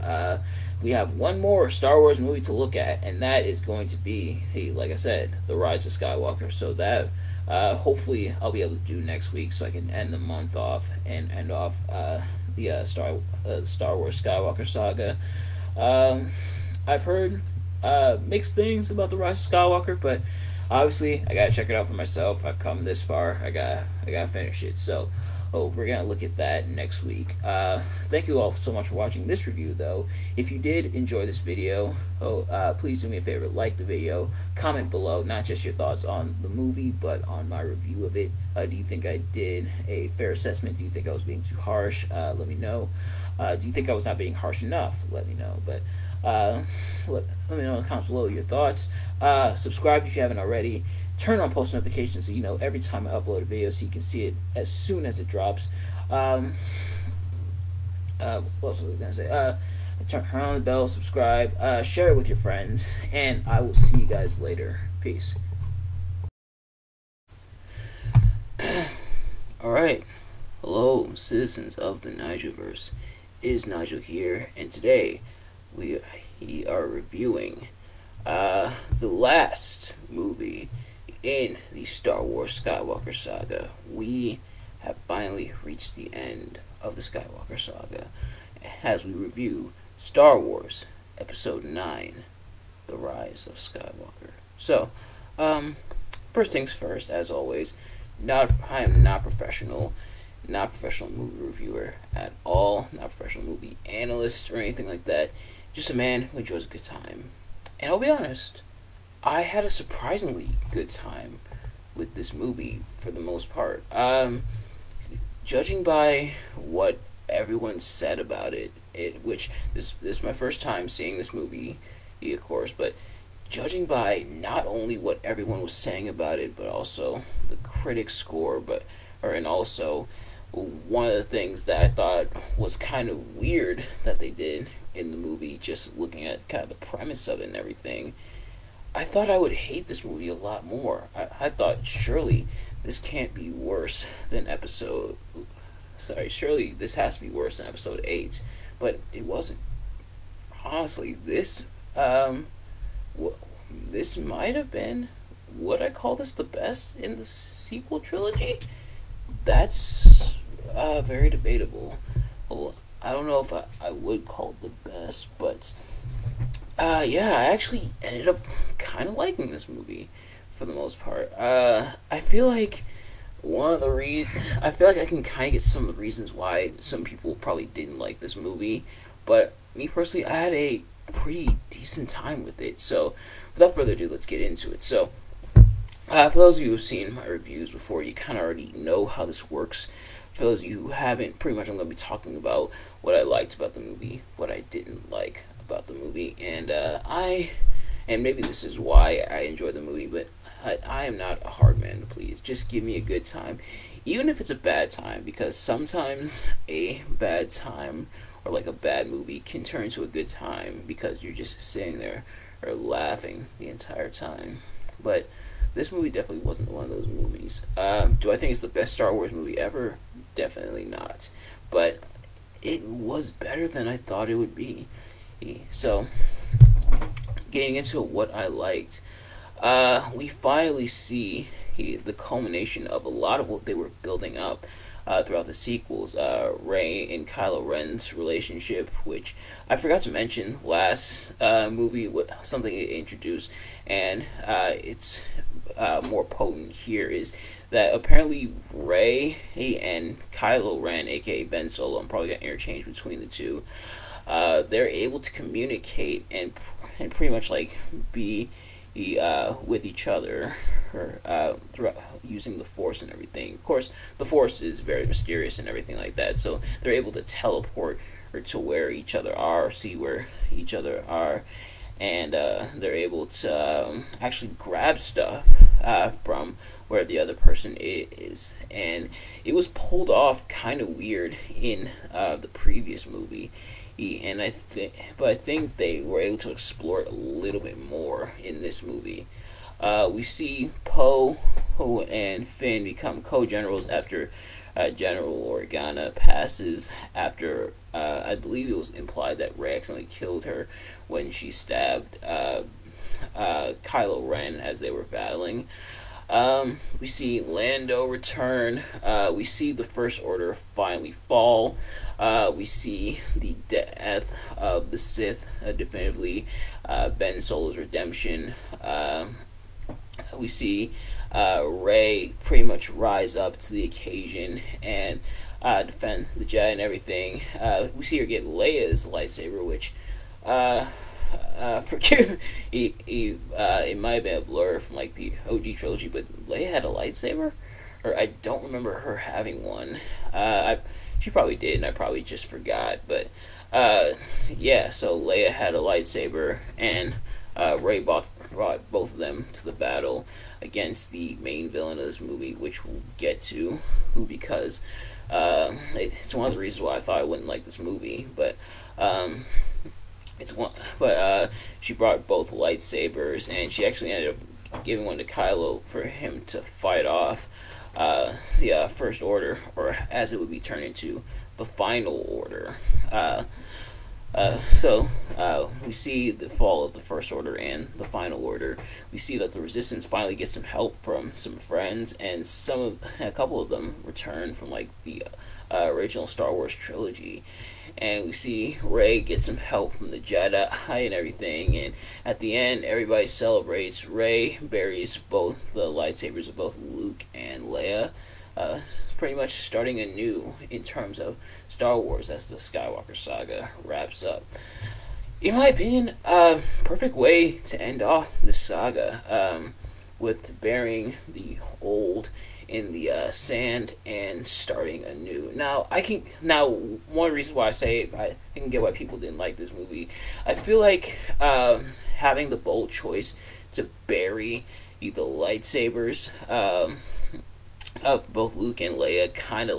We have one more Star Wars movie to look at, and that is going to be, like I said, The Rise of Skywalker. So that hopefully I'll be able to do next week, so I can end the month off and end off the Star Wars Skywalker Saga. I've heard mixed things about The Rise of Skywalker, but obviously I gotta check it out for myself. I've come this far. I gotta finish it. So we're gonna look at that next week. Thank you all so much for watching this review, though. If you did enjoy this video, please do me a favor, like the video, comment below, not just your thoughts on the movie, but on my review of it. Do you think I did a fair assessment? Do you think I was being too harsh? Let me know. Do you think I was not being harsh enough? Let me know. But let me know in the comments below your thoughts. Subscribe if you haven't already. Turn on post notifications so you know every time I upload a video, so you can see it as soon as it drops. What else was I gonna say? Turn on the bell, subscribe, share it with your friends, and I will see you guys later. Peace. Alright, hello citizens of the Nigelverse. It is Nigel here, and today we are reviewing the last movie in the Star Wars Skywalker Saga. We have finally reached the end of the Skywalker Saga as we review Star Wars Episode 9, The Rise of Skywalker. So, first things first, as always, I am not professional movie reviewer at all, not professional movie analyst or anything like that, just a man who enjoys a good time. And I'll be honest, I had a surprisingly good time with this movie for the most part. Judging by what everyone said about it, which this is my first time seeing this movie, of course, but judging by not only what everyone was saying about it, but also the critic score, and also one of the things that I thought was kind of weird that they did in the movie, just looking at kind of the premise of it and everything, I thought I would hate this movie a lot more. I thought, surely this can't be worse than surely this has to be worse than episode 8, but it wasn't. Honestly, this might have been, would I call this the best in the sequel trilogy? That's very debatable. Well, I don't know if I would call it the best, but yeah, I actually ended up kind of liking this movie for the most part. I feel like I feel like I can kind of get some of the reasons why some people probably didn't like this movie, but me personally, I had a pretty decent time with it. So without further ado, let's get into it. So for those of you who've seen my reviews before, you kind of already know how this works. For those of you who haven't, pretty much I'm going to be talking about what I liked about the movie, what I didn't like about the movie, and maybe this is why I enjoy the movie, but I am not a hard man to please. Just give me a good time, even if it's a bad time, because sometimes a bad time or like a bad movie can turn into a good time because you're just sitting there or laughing the entire time. But this movie definitely wasn't one of those movies. Do I think it's the best Star Wars movie ever? Definitely not. But it was better than I thought it would be. So, getting into what I liked, we finally see the culmination of a lot of what they were building up throughout the sequels. Rey and Kylo Ren's relationship, which I forgot to mention last movie, something it introduced, and it's more potent here, is that apparently Rey and Kylo Ren, aka Ben Solo, I'm probably gonna interchange between the two. They're able to communicate and pretty much like be with each other, or throughout using the Force and everything. Of course, the Force is very mysterious and everything like that, so they're able to teleport or to where each other are, see where each other are, and they're able to actually grab stuff from where the other person is. And it was pulled off kind of weird in the previous movie. And I think they were able to explore it a little bit more in this movie. We see Poe and Finn become co-generals after General Organa passes. After I believe it was implied that Rey accidentally killed her when she stabbed Kylo Ren as they were battling. We see Lando return. We see the First Order finally fall. We see the death of the Sith, definitively. Ben Solo's redemption. We see Rey pretty much rise up to the occasion and defend the Jedi and everything. We see her get Leia's lightsaber, which forgive it might have been a blur from like the OG trilogy, but Leia had a lightsaber, or I don't remember her having one. She probably did, and I probably just forgot. But yeah, so Leia had a lightsaber, and Rey brought both of them to the battle against the main villain of this movie, which we'll get to, because it's one of the reasons why I thought I wouldn't like this movie, but. She brought both lightsabers, and she actually ended up giving one to Kylo for him to fight off the First Order, or as it would be turned into, the Final Order. We see the fall of the First Order and the Final Order. We see that the Resistance finally gets some help from some friends, and a couple of them return from like the original Star Wars trilogy. And we see Rey get some help from the Jedi and everything, and at the end everybody celebrates. Rey buries both the lightsabers of both Luke and Leia, pretty much starting anew in terms of Star Wars as the Skywalker Saga wraps up. In my opinion, perfect way to end off the saga, with burying the old in the sand and starting anew. Now, one reason why I say it, I can get why people didn't like this movie. I feel like having the bold choice to bury the lightsabers of both Luke and Leia, kind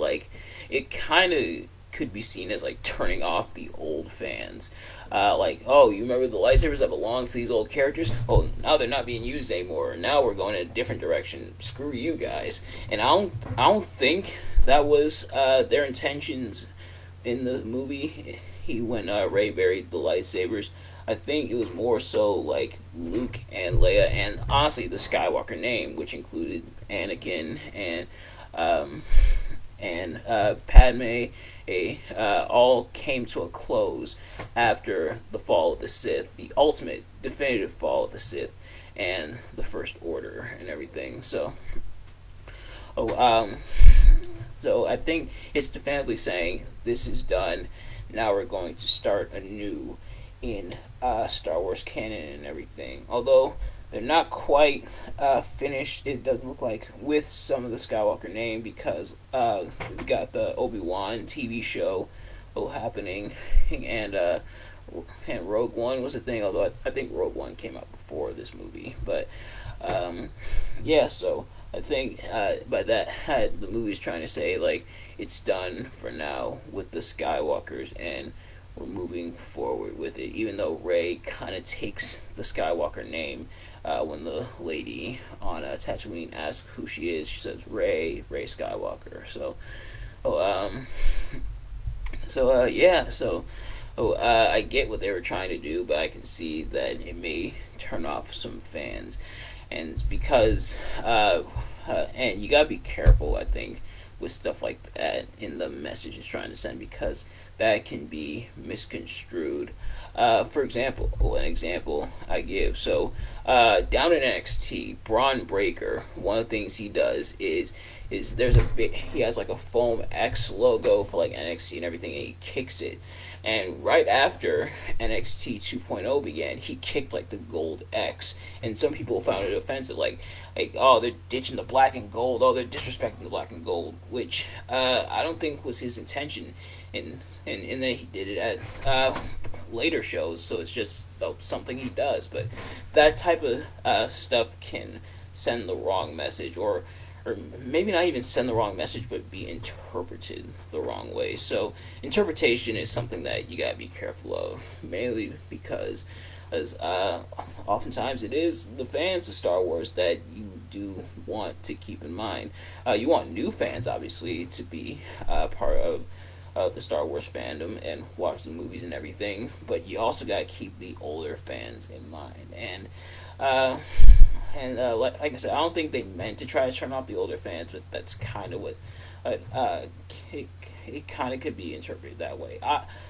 of could be seen as like turning off the old fans. Like, oh, you remember the lightsabers that belong to these old characters? Oh, now they're not being used anymore. Now we're going in a different direction. Screw you guys. And I don't think that was their intentions in the movie. When Rey buried the lightsabers, I think it was more so like Luke and Leia, and honestly the Skywalker name, which included Anakin and Padme, all came to a close after the fall of the Sith, the ultimate definitive fall of the Sith, and the First Order and everything. So I think it's definitively saying this is done. Now we're going to start anew in Star Wars canon and everything. Although they're not quite finished, it does look like, with some of the Skywalker name, because we got the Obi-Wan TV show happening, and Rogue One was a thing, although I think Rogue One came out before this movie. But yeah, so I think by that the movie's trying to say like it's done for now with the Skywalkers, and we're moving forward with it, even though Rey kind of takes the Skywalker name. When the lady on Tatooine asks who she is, she says Rey Skywalker. I get what they were trying to do, but I can see that it may turn off some fans, and because and you gotta be careful, I think, with stuff like that in the message it's trying to send, because that can be misconstrued. For example, an example I give. So, down in NXT, Braun Breaker, one of the things he does is there's a bit, he has like a foam X logo for like NXT and everything, and he kicks it. And right after NXT 2.0 began, he kicked like the gold X, and some people found it offensive, like oh, they're ditching the black and gold, oh, they're disrespecting the black and gold, which I don't think was his intention, and then he did it at later shows, so it's just something he does. But that type of stuff can send the wrong message, or maybe not even send the wrong message, but be interpreted the wrong way. So interpretation is something that you gotta be careful of, mainly because as oftentimes it is the fans of Star Wars that you do want to keep in mind. You want new fans, obviously, to be part of the Star Wars fandom and watch the movies and everything, but you also gotta keep the older fans in mind. And like I said, I don't think they meant to try to turn off the older fans, but that's kind of what it kind of could be interpreted that way.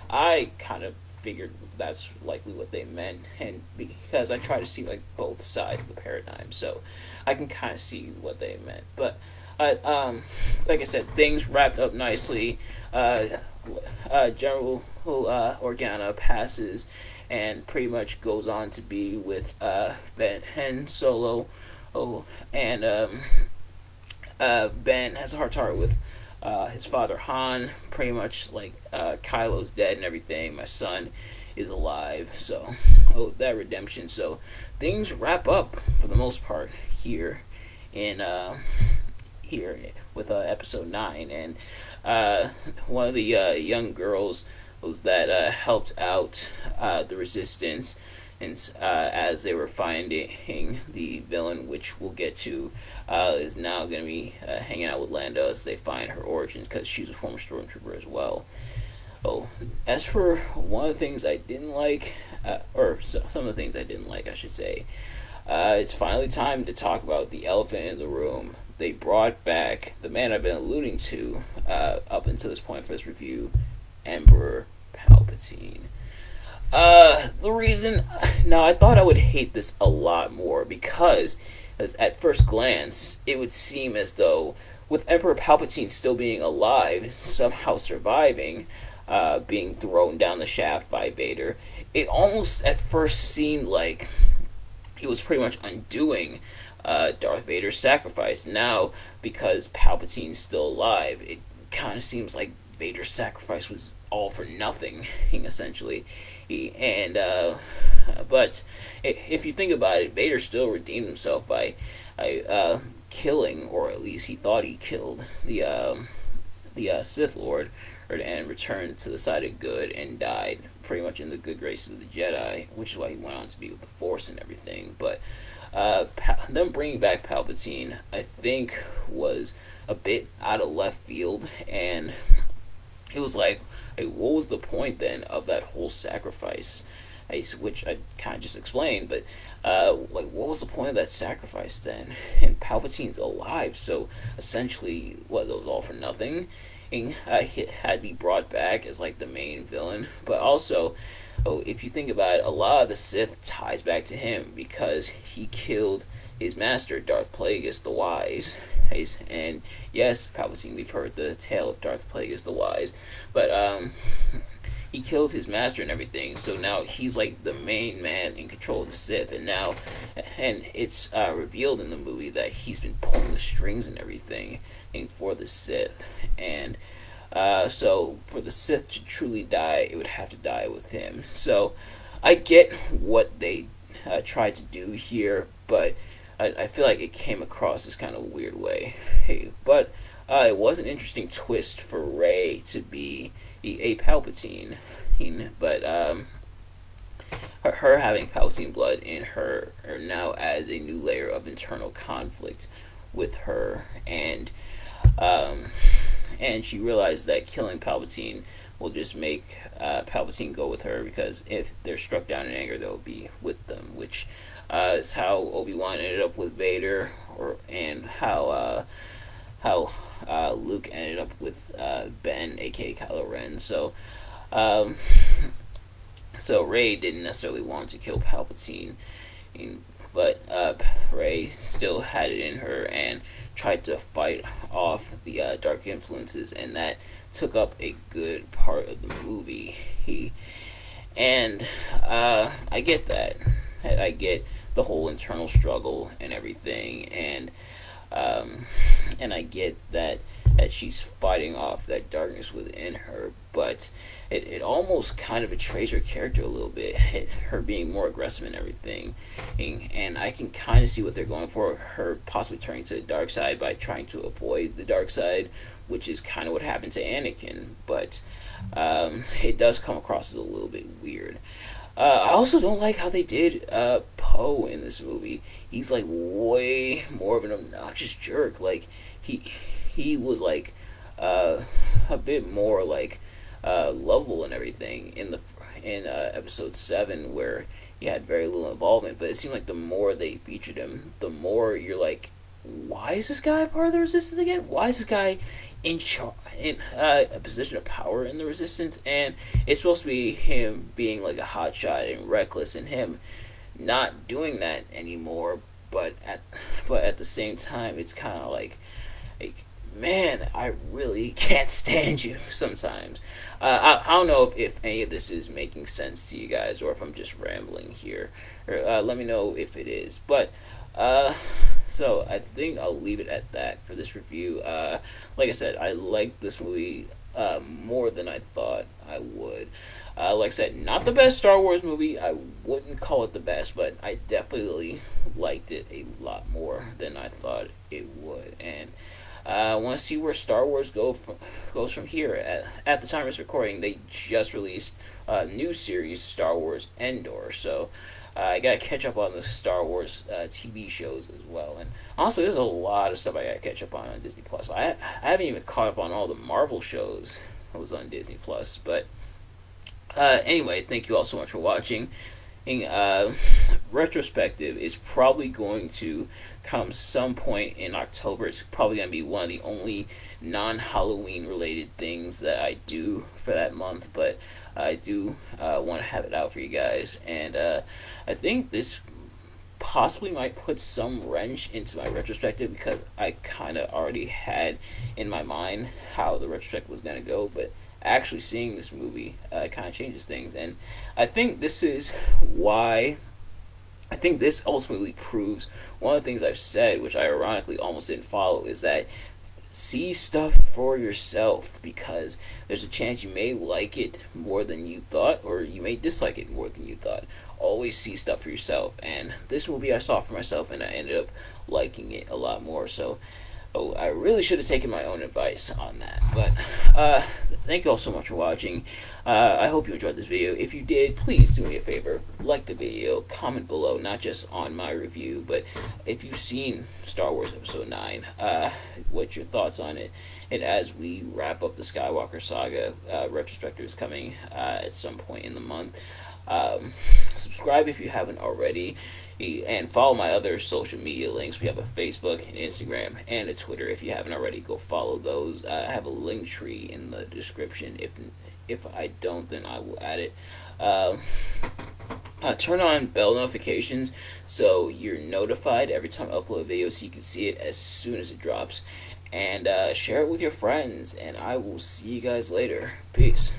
I kind of figured that's likely what they meant, and because I try to see like both sides of the paradigm, so I can kind of see what they meant. But like I said, things wrapped up nicely. General Organa passes and pretty much goes on to be with Ben Solo. And Ben has a heart-to-heart with his father Han. Pretty much like Kylo's dead and everything. My son is alive. So that redemption. So things wrap up for the most part here in here with episode 9, and one of the young girls was that helped out the Resistance, and as they were finding the villain, which we'll get to, is now going to be hanging out with Lando as they find her origins, because she's a former stormtrooper as well. Oh, as for one of the things I didn't like, or some of the things I didn't like, I should say, it's finally time to talk about the elephant in the room. They brought back the man I've been alluding to up until this point for this review, Emperor Palpatine. The reason, now I thought I would hate this a lot more, because as at first glance it would seem as though with Emperor Palpatine still being alive, somehow surviving being thrown down the shaft by Vader, it almost at first seemed like it was pretty much undoing Darth Vader's sacrifice. Now, because Palpatine's still alive, it kind of seems like Vader's sacrifice was all for nothing, essentially. But if you think about it, Vader still redeemed himself by killing, or at least he thought he killed, the Sith Lord, and returned to the side of good and died pretty much in the good graces of the Jedi, which is why he went on to be with the Force and everything. But them bringing back Palpatine, I think, was a bit out of left field, and it was like, hey, what was the point then of that whole sacrifice? Which I kind of just explained, but like, what was the point of that sacrifice then? And Palpatine's alive, so essentially, what, it was all for nothing? And he had to be brought back as like the main villain, but also, if you think about it, a lot of the Sith ties back to him, because he killed his master, Darth Plagueis the Wise. And yes, Palpatine, we've heard the tale of Darth Plagueis the Wise, but he killed his master and everything, so now he's like the main man in control of the Sith, and it's revealed in the movie that he's been pulling the strings and everything for the Sith, and so for the Sith to truly die, it would have to die with him. So I get what they tried to do here, but I feel like it came across this kind of weird way. But it was an interesting twist for Rey to be a Palpatine, but her having Palpatine blood in her now adds a new layer of internal conflict with her, and she realized that killing Palpatine will just make Palpatine go with her, because if they're struck down in anger, they'll be with them, which is how Obi-Wan ended up with Vader, and how Luke ended up with Ben, aka Kylo Ren. So Um, so Rey didn't necessarily want to kill Palpatine, but Rey still had it in her and tried to fight off the dark influences, and that took up a good part of the movie. And I get that. I get the whole internal struggle and everything, um, and I get that she's fighting off that darkness within her, but it almost kind of betrays her character a little bit. Her being more aggressive and everything, and I can kind of see what they're going for. Her possibly turning to the dark side by trying to avoid the dark side, which is kind of what happened to Anakin. But it does come across as a little bit weird. I also don't like how they did Poe in this movie. He's like way more of an obnoxious jerk. Like he was like a bit more like lovable and everything in episode 7, where he had very little involvement. But it seemed like the more they featured him, the more you're like, why is this guy part of the Resistance again? Why is this guy in a position of power in the Resistance? And it's supposed to be him being like a hotshot and reckless, and him not doing that anymore. But at the same time, it's kind of like, man, I really can't stand you sometimes. I don't know if any of this is making sense to you guys, or if I'm just rambling here. Or, let me know if it is. But so I think I'll leave it at that for this review. Like I said, I liked this movie more than I thought I would. Like I said, not the best Star Wars movie. I wouldn't call it the best, but I definitely liked it a lot more than I thought it would. And I want to see where Star Wars goes from here. At the time of this recording, they just released a new series, Star Wars Endor. So I gotta catch up on the Star Wars TV shows as well. And honestly, there's a lot of stuff I gotta catch up on Disney Plus. I haven't even caught up on all the Marvel shows that was on Disney Plus. But anyway, thank you all so much for watching. Retrospective is probably going to come some point in October. It's probably going to be one of the only non-Halloween related things that I do for that month, but I do want to have it out for you guys. And I think this possibly might put some wrench into my retrospective, because I kind of already had in my mind how the retrospective was going to go, but actually seeing this movie kind of changes things. And I think this is why I think this ultimately proves one of the things I've said, which I ironically almost didn't follow, is that see stuff for yourself, because there's a chance you may like it more than you thought, or you may dislike it more than you thought. Always see stuff for yourself, and this movie I saw for myself, and I ended up liking it a lot more. So I really should have taken my own advice on that. But thank you all so much for watching. I hope you enjoyed this video. If you did, please do me a favor, like the video, comment below, not just on my review, but if you've seen Star Wars Episode 9, what's your thoughts on it? And as we wrap up the Skywalker Saga, retrospective is coming at some point in the month. Subscribe if you haven't already, and follow my other social media links. We have a Facebook, an Instagram, and a Twitter. If you haven't already, go follow those. I have a link tree in the description. If I don't, then I will add it. Turn on bell notifications so you're notified every time I upload a video, so you can see it as soon as it drops. And share it with your friends, and I will see you guys later. Peace.